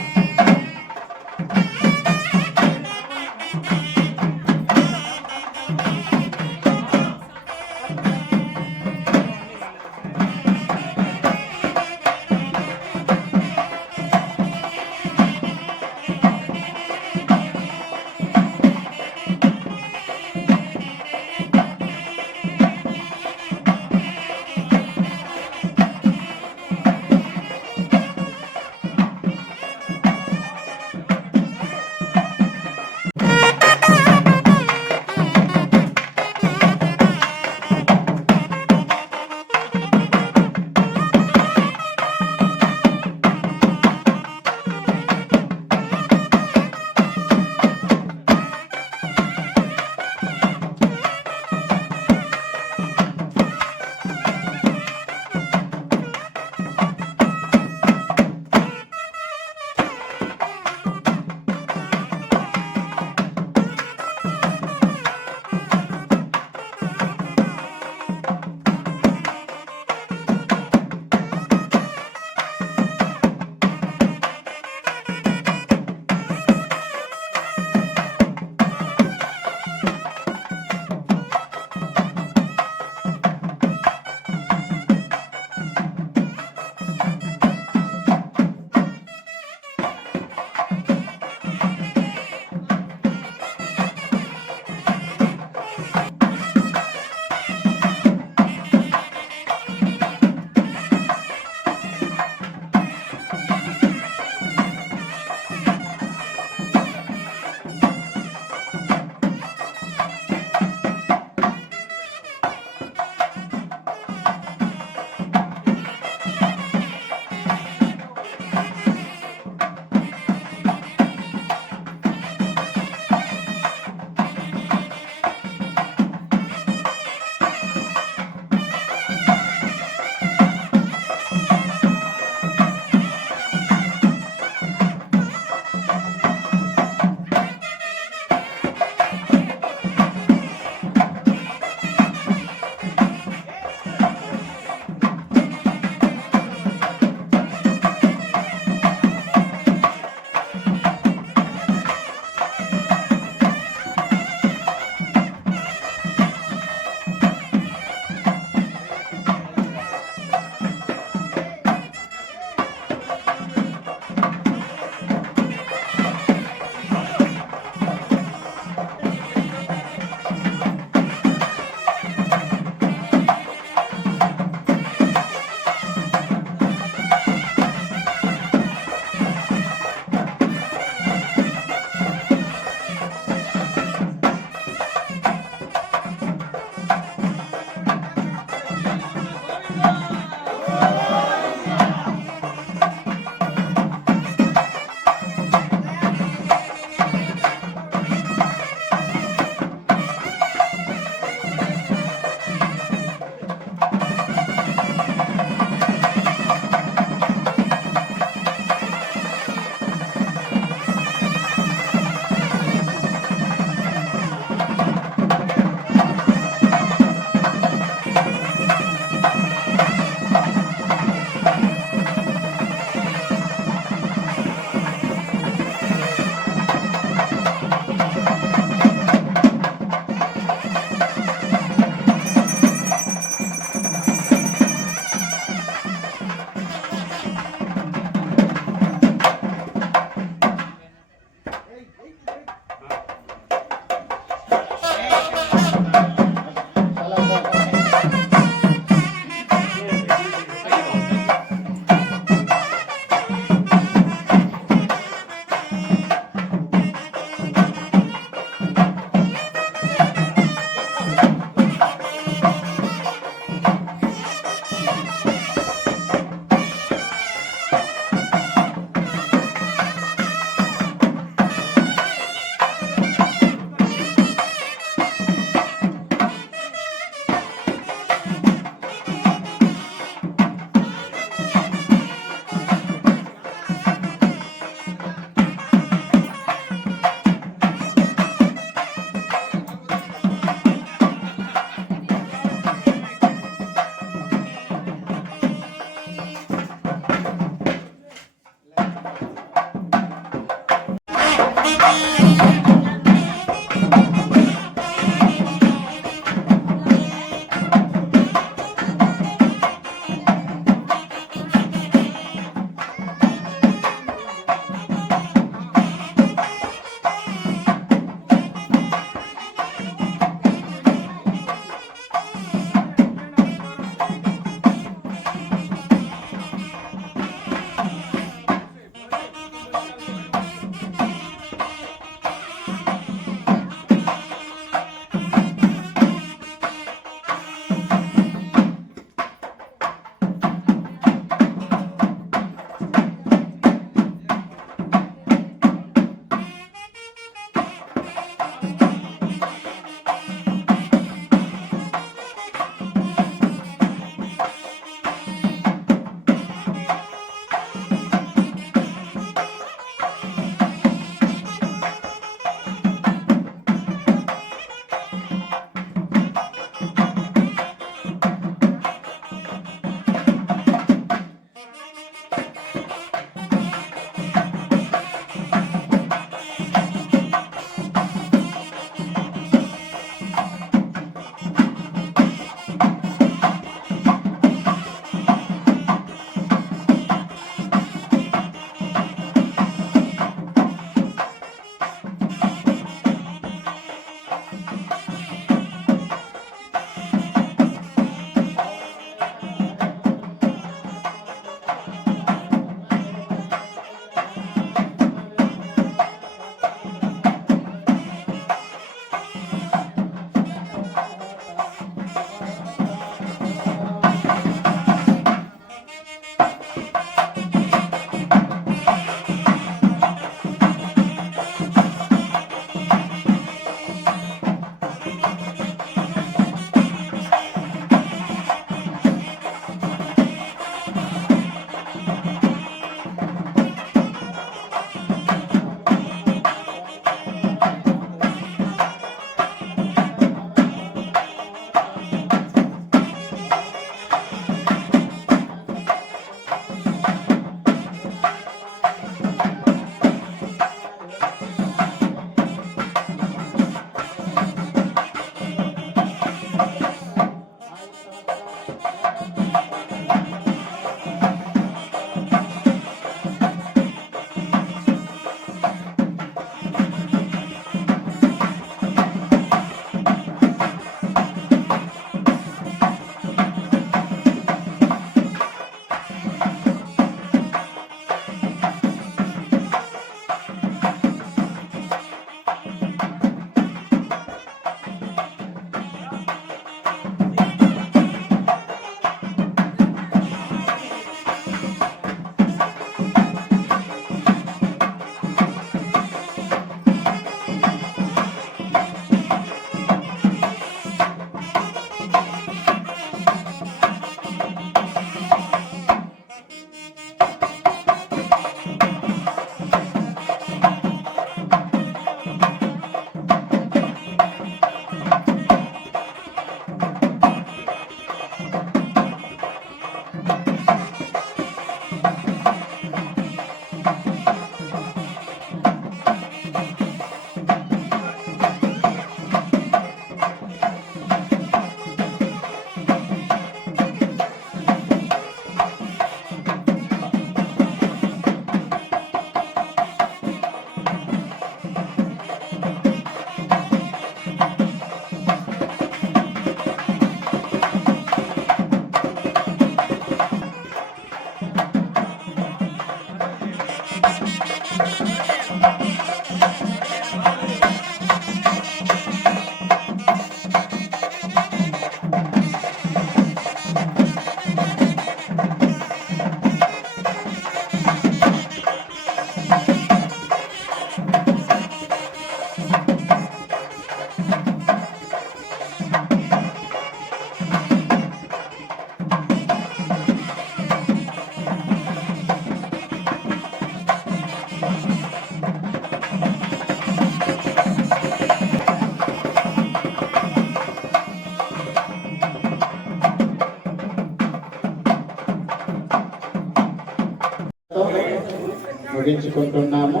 ముగించుకుంటున్నాము.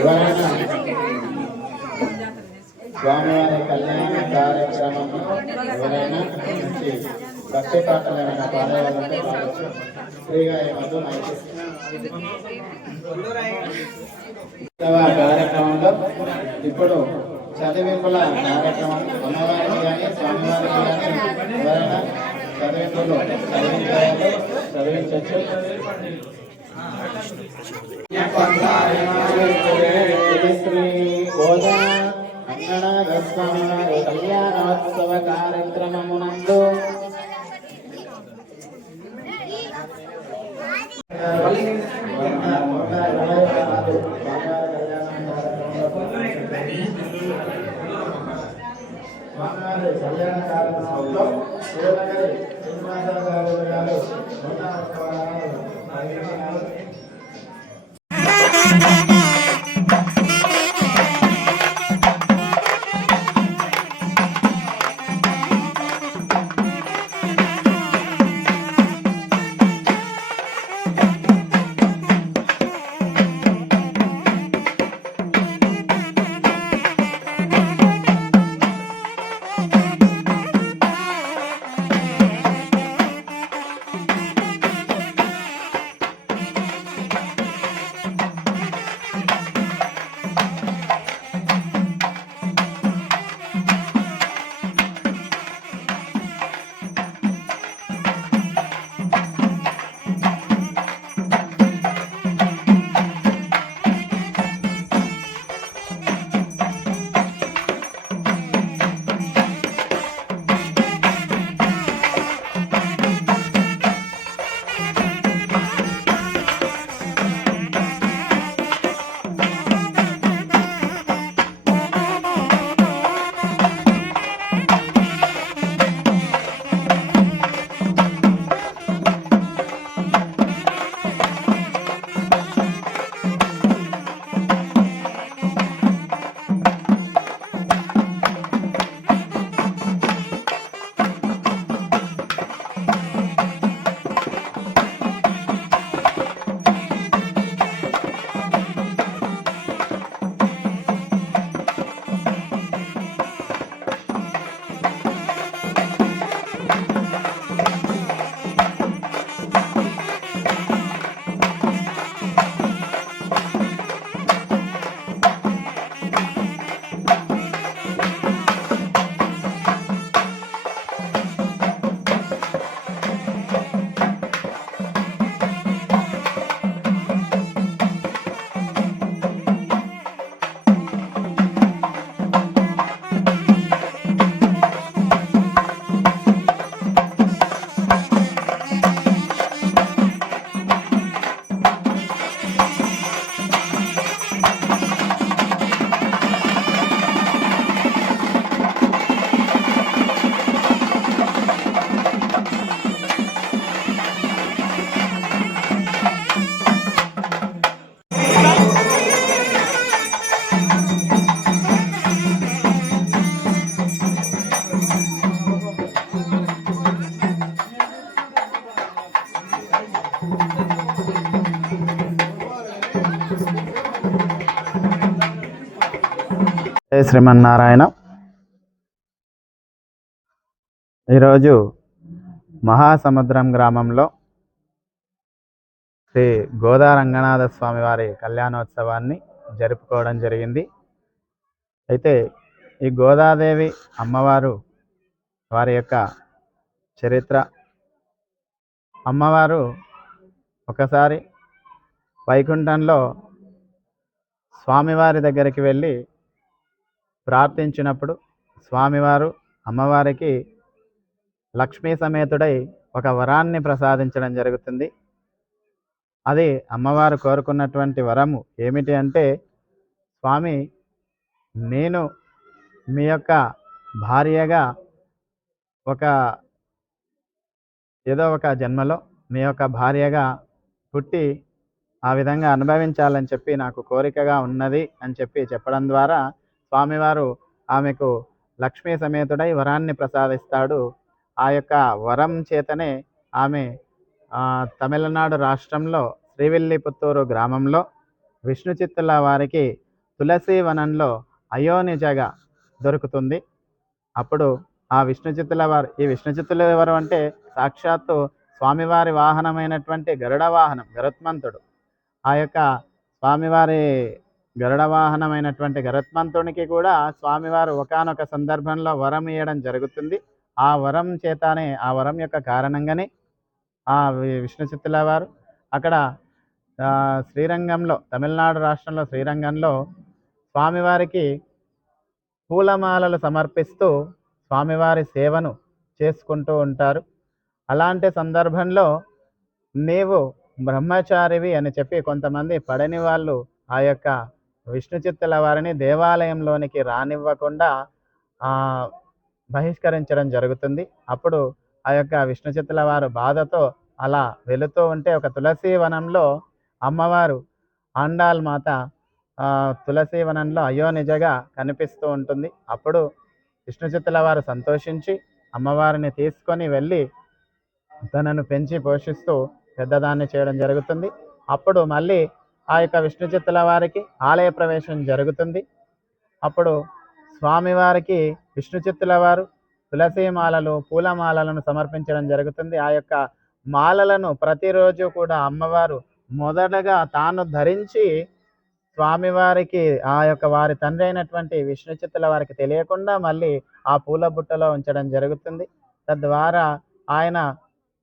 ఎవరైనా స్వామివారి కళ్యాణ కార్యక్రమం ఎవరైనా మంచి భక్తి పాటలు ఏమైనా పాడేవాళ్ళంటే పాడవచ్చు. ఫ్రీగా ఏమద్దు కార్యక్రమంలో ఇప్పుడు చదివింపుల కార్యక్రమం అమ్మవారికి కానీ స్వామివారికి కానీ ఎవరైనా చదివింపులు చదివించవచ్చు. శ్రీ గోదా అంగనాథ స్వామివారి కళ్యాణోత్సవ కార్యక్రమమునందు స్వామివారి కళ్యాణ కార్యక్రమంలో శివనగరి శ్రీనివాసరావు గారు జై శ్రీమన్నారాయణ. ఈరోజు మహాసముద్రం గ్రామంలో శ్రీ గోదా రంగనాథ స్వామి వారి కళ్యాణోత్సవాన్ని జరుపుకోవడం జరిగింది. అయితే ఈ గోదాదేవి అమ్మవారు వారి యొక్క చరిత్ర, అమ్మవారు ఒకసారి వైకుంఠంలో స్వామివారి దగ్గరికి వెళ్ళి ప్రార్థించినప్పుడు స్వామివారు అమ్మవారికి లక్ష్మీ సమేతుడై ఒక వరాన్ని ప్రసాదించడం జరుగుతుంది. అది అమ్మవారు కోరుకున్నటువంటి వరము ఏమిటి అంటే, స్వామి, నేను మీ యొక్క భార్యగా ఏదో ఒక జన్మలో మీ యొక్క భార్యగా పుట్టి ఆ విధంగా అనుభవించాలని చెప్పి నాకు కోరికగా ఉన్నది అని చెప్పడం ద్వారా స్వామివారు ఆమెకు లక్ష్మీ సమేతుడై వరాన్ని ప్రసాదిస్తాడు. ఆ యొక్క వరం చేతనే ఆమె తమిళనాడు రాష్ట్రంలో శ్రీవిల్లిపుత్తూరు గ్రామంలో విష్ణు చిత్తుల వారికి తులసి వనంలో అయోనిజగా దొరుకుతుంది. అప్పుడు ఆ విష్ణు చిత్తుల వారు, ఈ విష్ణు చిత్తులు ఎవరు అంటే సాక్షాత్తు స్వామివారి వాహనమైనటువంటి గరుడ వాహనం, గరుత్మంతుడు. ఆ యొక్క స్వామివారి గరుడ వాహనమైనటువంటి గరుత్మంతునికి కూడా స్వామివారు ఒకానొక సందర్భంలో వరం ఇవ్వడం జరుగుతుంది. ఆ వరం చేతనే, ఆ వరం యొక్క కారణంగానే ఆ విష్ణు చిత్తుల వారు అక్కడ శ్రీరంగంలో, తమిళనాడు రాష్ట్రంలో శ్రీరంగంలో స్వామివారికి పూలమాలలు సమర్పిస్తూ స్వామివారి సేవను చేసుకుంటూ ఉంటారు. అలాంటి సందర్భంలో నీవు బ్రహ్మచారివి అని చెప్పి కొంతమంది పడని వాళ్ళు ఆ యొక్క విష్ణు చిత్తుల వారిని దేవాలయంలోనికి రానివ్వకుండా బహిష్కరించడం జరుగుతుంది. అప్పుడు ఆ యొక్క విష్ణు చిత్తుల వారు బాధతో అలా వెళుతూ ఉంటే ఒక తులసి వనంలో అమ్మవారు ఆండాల్ మాత తులసి వనంలో అయోనిజగా కనిపిస్తూ ఉంటుంది. అప్పుడు విష్ణు చిత్తుల వారు సంతోషించి అమ్మవారిని తీసుకొని వెళ్ళి తనను పెంచి పోషిస్తూ పెద్దదాన్ని చేయడం జరుగుతుంది. అప్పుడు మళ్ళీ ఆ యొక్క విష్ణు చిత్తుల వారికి ఆలయ ప్రవేశం జరుగుతుంది. అప్పుడు స్వామివారికి విష్ణు చిత్తుల వారు తులసి మాలలు, పూలమాలలను సమర్పించడం జరుగుతుంది. ఆ యొక్క మాలలను ప్రతిరోజు కూడా అమ్మవారు మొదటగా తాను ధరించి స్వామివారికి ఆ యొక్క వారి తండ్రి అయినటువంటి విష్ణు చిత్తుల వారికి తెలియకుండా మళ్ళీ ఆ పూల బుట్టలో ఉంచడం జరుగుతుంది. తద్వారా ఆయన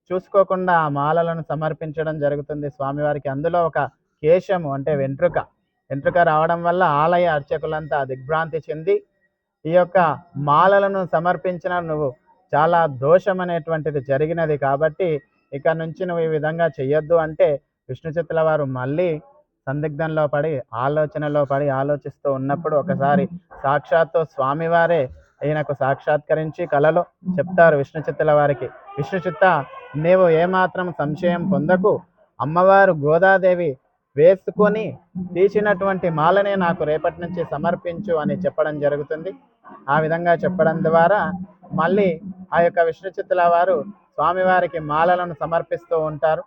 చూసుకోకుండా ఆ మాలలను సమర్పించడం జరుగుతుంది స్వామివారికి. అందులో ఒక కేశము అంటే వెంట్రుక రావడం వల్ల ఆలయ అర్చకులంతా దిగ్భ్రాంతి చెంది ఈ యొక్క మాలలను సమర్పించిన నువ్వు చాలా దోషం అనేటువంటిది జరిగినది, కాబట్టి ఇక నుంచి నువ్వు ఈ విధంగా చెయ్యొద్దు అంటే విష్ణు చిత్తుల వారు మళ్ళీ సందిగ్ధంలో పడి ఆలోచిస్తూ ఉన్నప్పుడు ఒకసారి సాక్షాత్తు స్వామివారే ఈయనకు సాక్షాత్కరించి కలలో చెప్తారు విష్ణు చిత్తుల వారికి, విష్ణు చిత్త, నీవు ఏమాత్రం సంశయం పొందకు, అమ్మవారు గోదాదేవి వేసుకొని తీసినటువంటి మాలనే నాకు రేపటి నుంచి సమర్పించు అని చెప్పడం జరుగుతుంది. ఆ విధంగా చెప్పడం ద్వారా మళ్ళీ ఆ యొక్క విష్ణు చిత్తుల వారు స్వామివారికి మాలలను సమర్పిస్తూ ఉంటారు.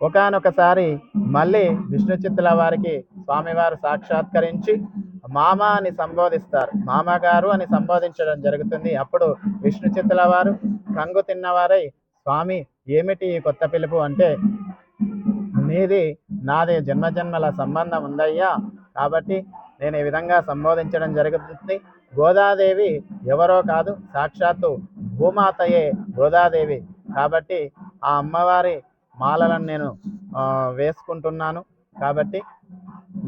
ఒకానొకసారి మళ్ళీ విష్ణు చిత్తుల వారికి స్వామివారు సాక్షాత్కరించి మామ అని సంబోధిస్తారు, మామగారు అని సంబోధించడం జరుగుతుంది. అప్పుడు విష్ణు చిత్తుల వారు కంగు తిన్నవారై, స్వామి ఏమిటి ఈ కొత్త పిలుపు అంటే, నీది నాది జన్మజన్మల సంబంధం ఉందయ్యా, కాబట్టి నేను ఈ విధంగా సంబోధించడం జరుగుతుంది. గోదాదేవి ఎవరో కాదు, సాక్షాత్తు భూమాతయే గోదాదేవి, కాబట్టి ఆ అమ్మవారి మాలలను నేను వేసుకుంటున్నాను, కాబట్టి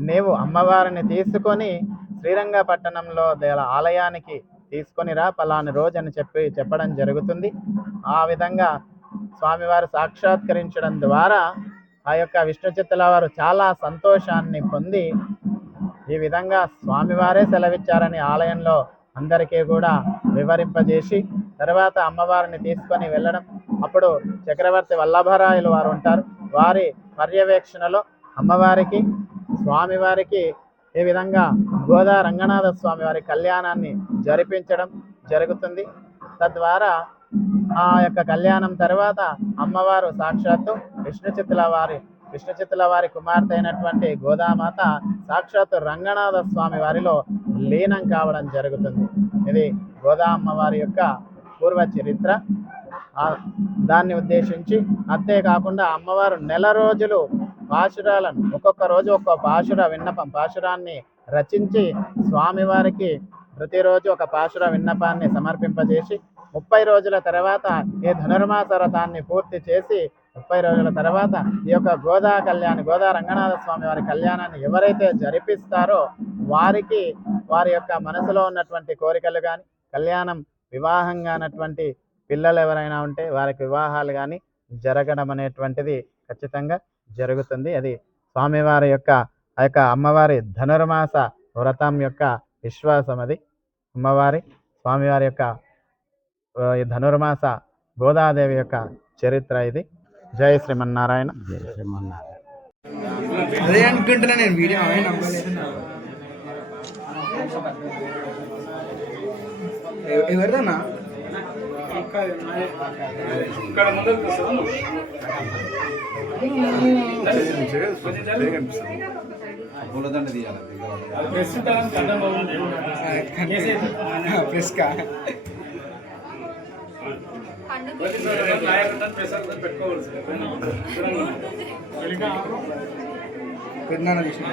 నీవు అమ్మవారిని తీసుకొని శ్రీరంగపట్టణంలో ఆలయానికి తీసుకొని రా పలాని రోజు అని చెప్పడం జరుగుతుంది. ఆ విధంగా స్వామివారు సాక్షాత్కరించడం ద్వారా ఆ యొక్క విష్ణు చిత్తుల వారు చాలా సంతోషాన్ని పొంది ఈ విధంగా స్వామివారే సెలవిచ్చారని ఆలయంలో అందరికీ కూడా వివరింపజేసి తర్వాత అమ్మవారిని తీసుకొని వెళ్ళడం. అప్పుడు చక్రవర్తి వల్లభరాయలు వారు ఉంటారు, వారి పర్యవేక్షణలో అమ్మవారికి స్వామివారికి ఈ విధంగా గోదా రంగనాథ స్వామి వారి కళ్యాణాన్ని జరిపించడం జరుగుతుంది. తద్వారా ఆ యొక్క కళ్యాణం తర్వాత అమ్మవారు సాక్షాత్తు విష్ణు చిత్తుల వారి కుమార్తె అయినటువంటి గోదామాత సాక్షాత్తు రంగనాథ స్వామి వారిలో లీనం కావడం జరుగుతుంది. ఇది గోదా అమ్మవారి యొక్క పూర్వ చరిత్ర. దాన్ని ఉద్దేశించి అంతేకాకుండా అమ్మవారు నెల రోజులు పాశురాలను, ఒక్కొక్క రోజు ఒక్కొక్క పాశురాన్ని రచించి స్వామివారికి ప్రతిరోజు ఒక పాశుర విన్నపాన్ని సమర్పింపజేసి 30 రోజుల తర్వాత ఈ ధనుర్మాస వ్రతాన్ని పూర్తి చేసి 30 రోజుల తర్వాత ఈ యొక్క గోదా రంగనాథ స్వామి వారి కళ్యాణాన్ని ఎవరైతే జరిపిస్తారో వారికి వారి యొక్క మనసులో ఉన్నటువంటి కోరికలు కానీ, కళ్యాణం వివాహం కానటువంటి పిల్లలు ఎవరైనా ఉంటే వారికి వివాహాలు కానీ జరగడం అనేటువంటిది ఖచ్చితంగా జరుగుతుంది. అది స్వామివారి యొక్క ఆ యొక్క అమ్మవారి ధనుర్మాస వ్రతం యొక్క విశ్వాసం. అది స్వామివారి యొక్క ఈ ధనుర్మాస గోదాదేవి యొక్క చరిత్ర ఇది. జై శ్రీమన్నారాయణ. జై శ్రీమన్నారాయణ. అదే అనుకుంటున్నా నేను, వీడియో ఎవరిదన్నా ఇక్కడ ముందరికి వస్తాను పూలదండ తీయాలి ప్రెస్ కండం బాగుంది ప్రెస్ కా పెట్టుకోవచ్చు పెద్దనాన్న తీసిన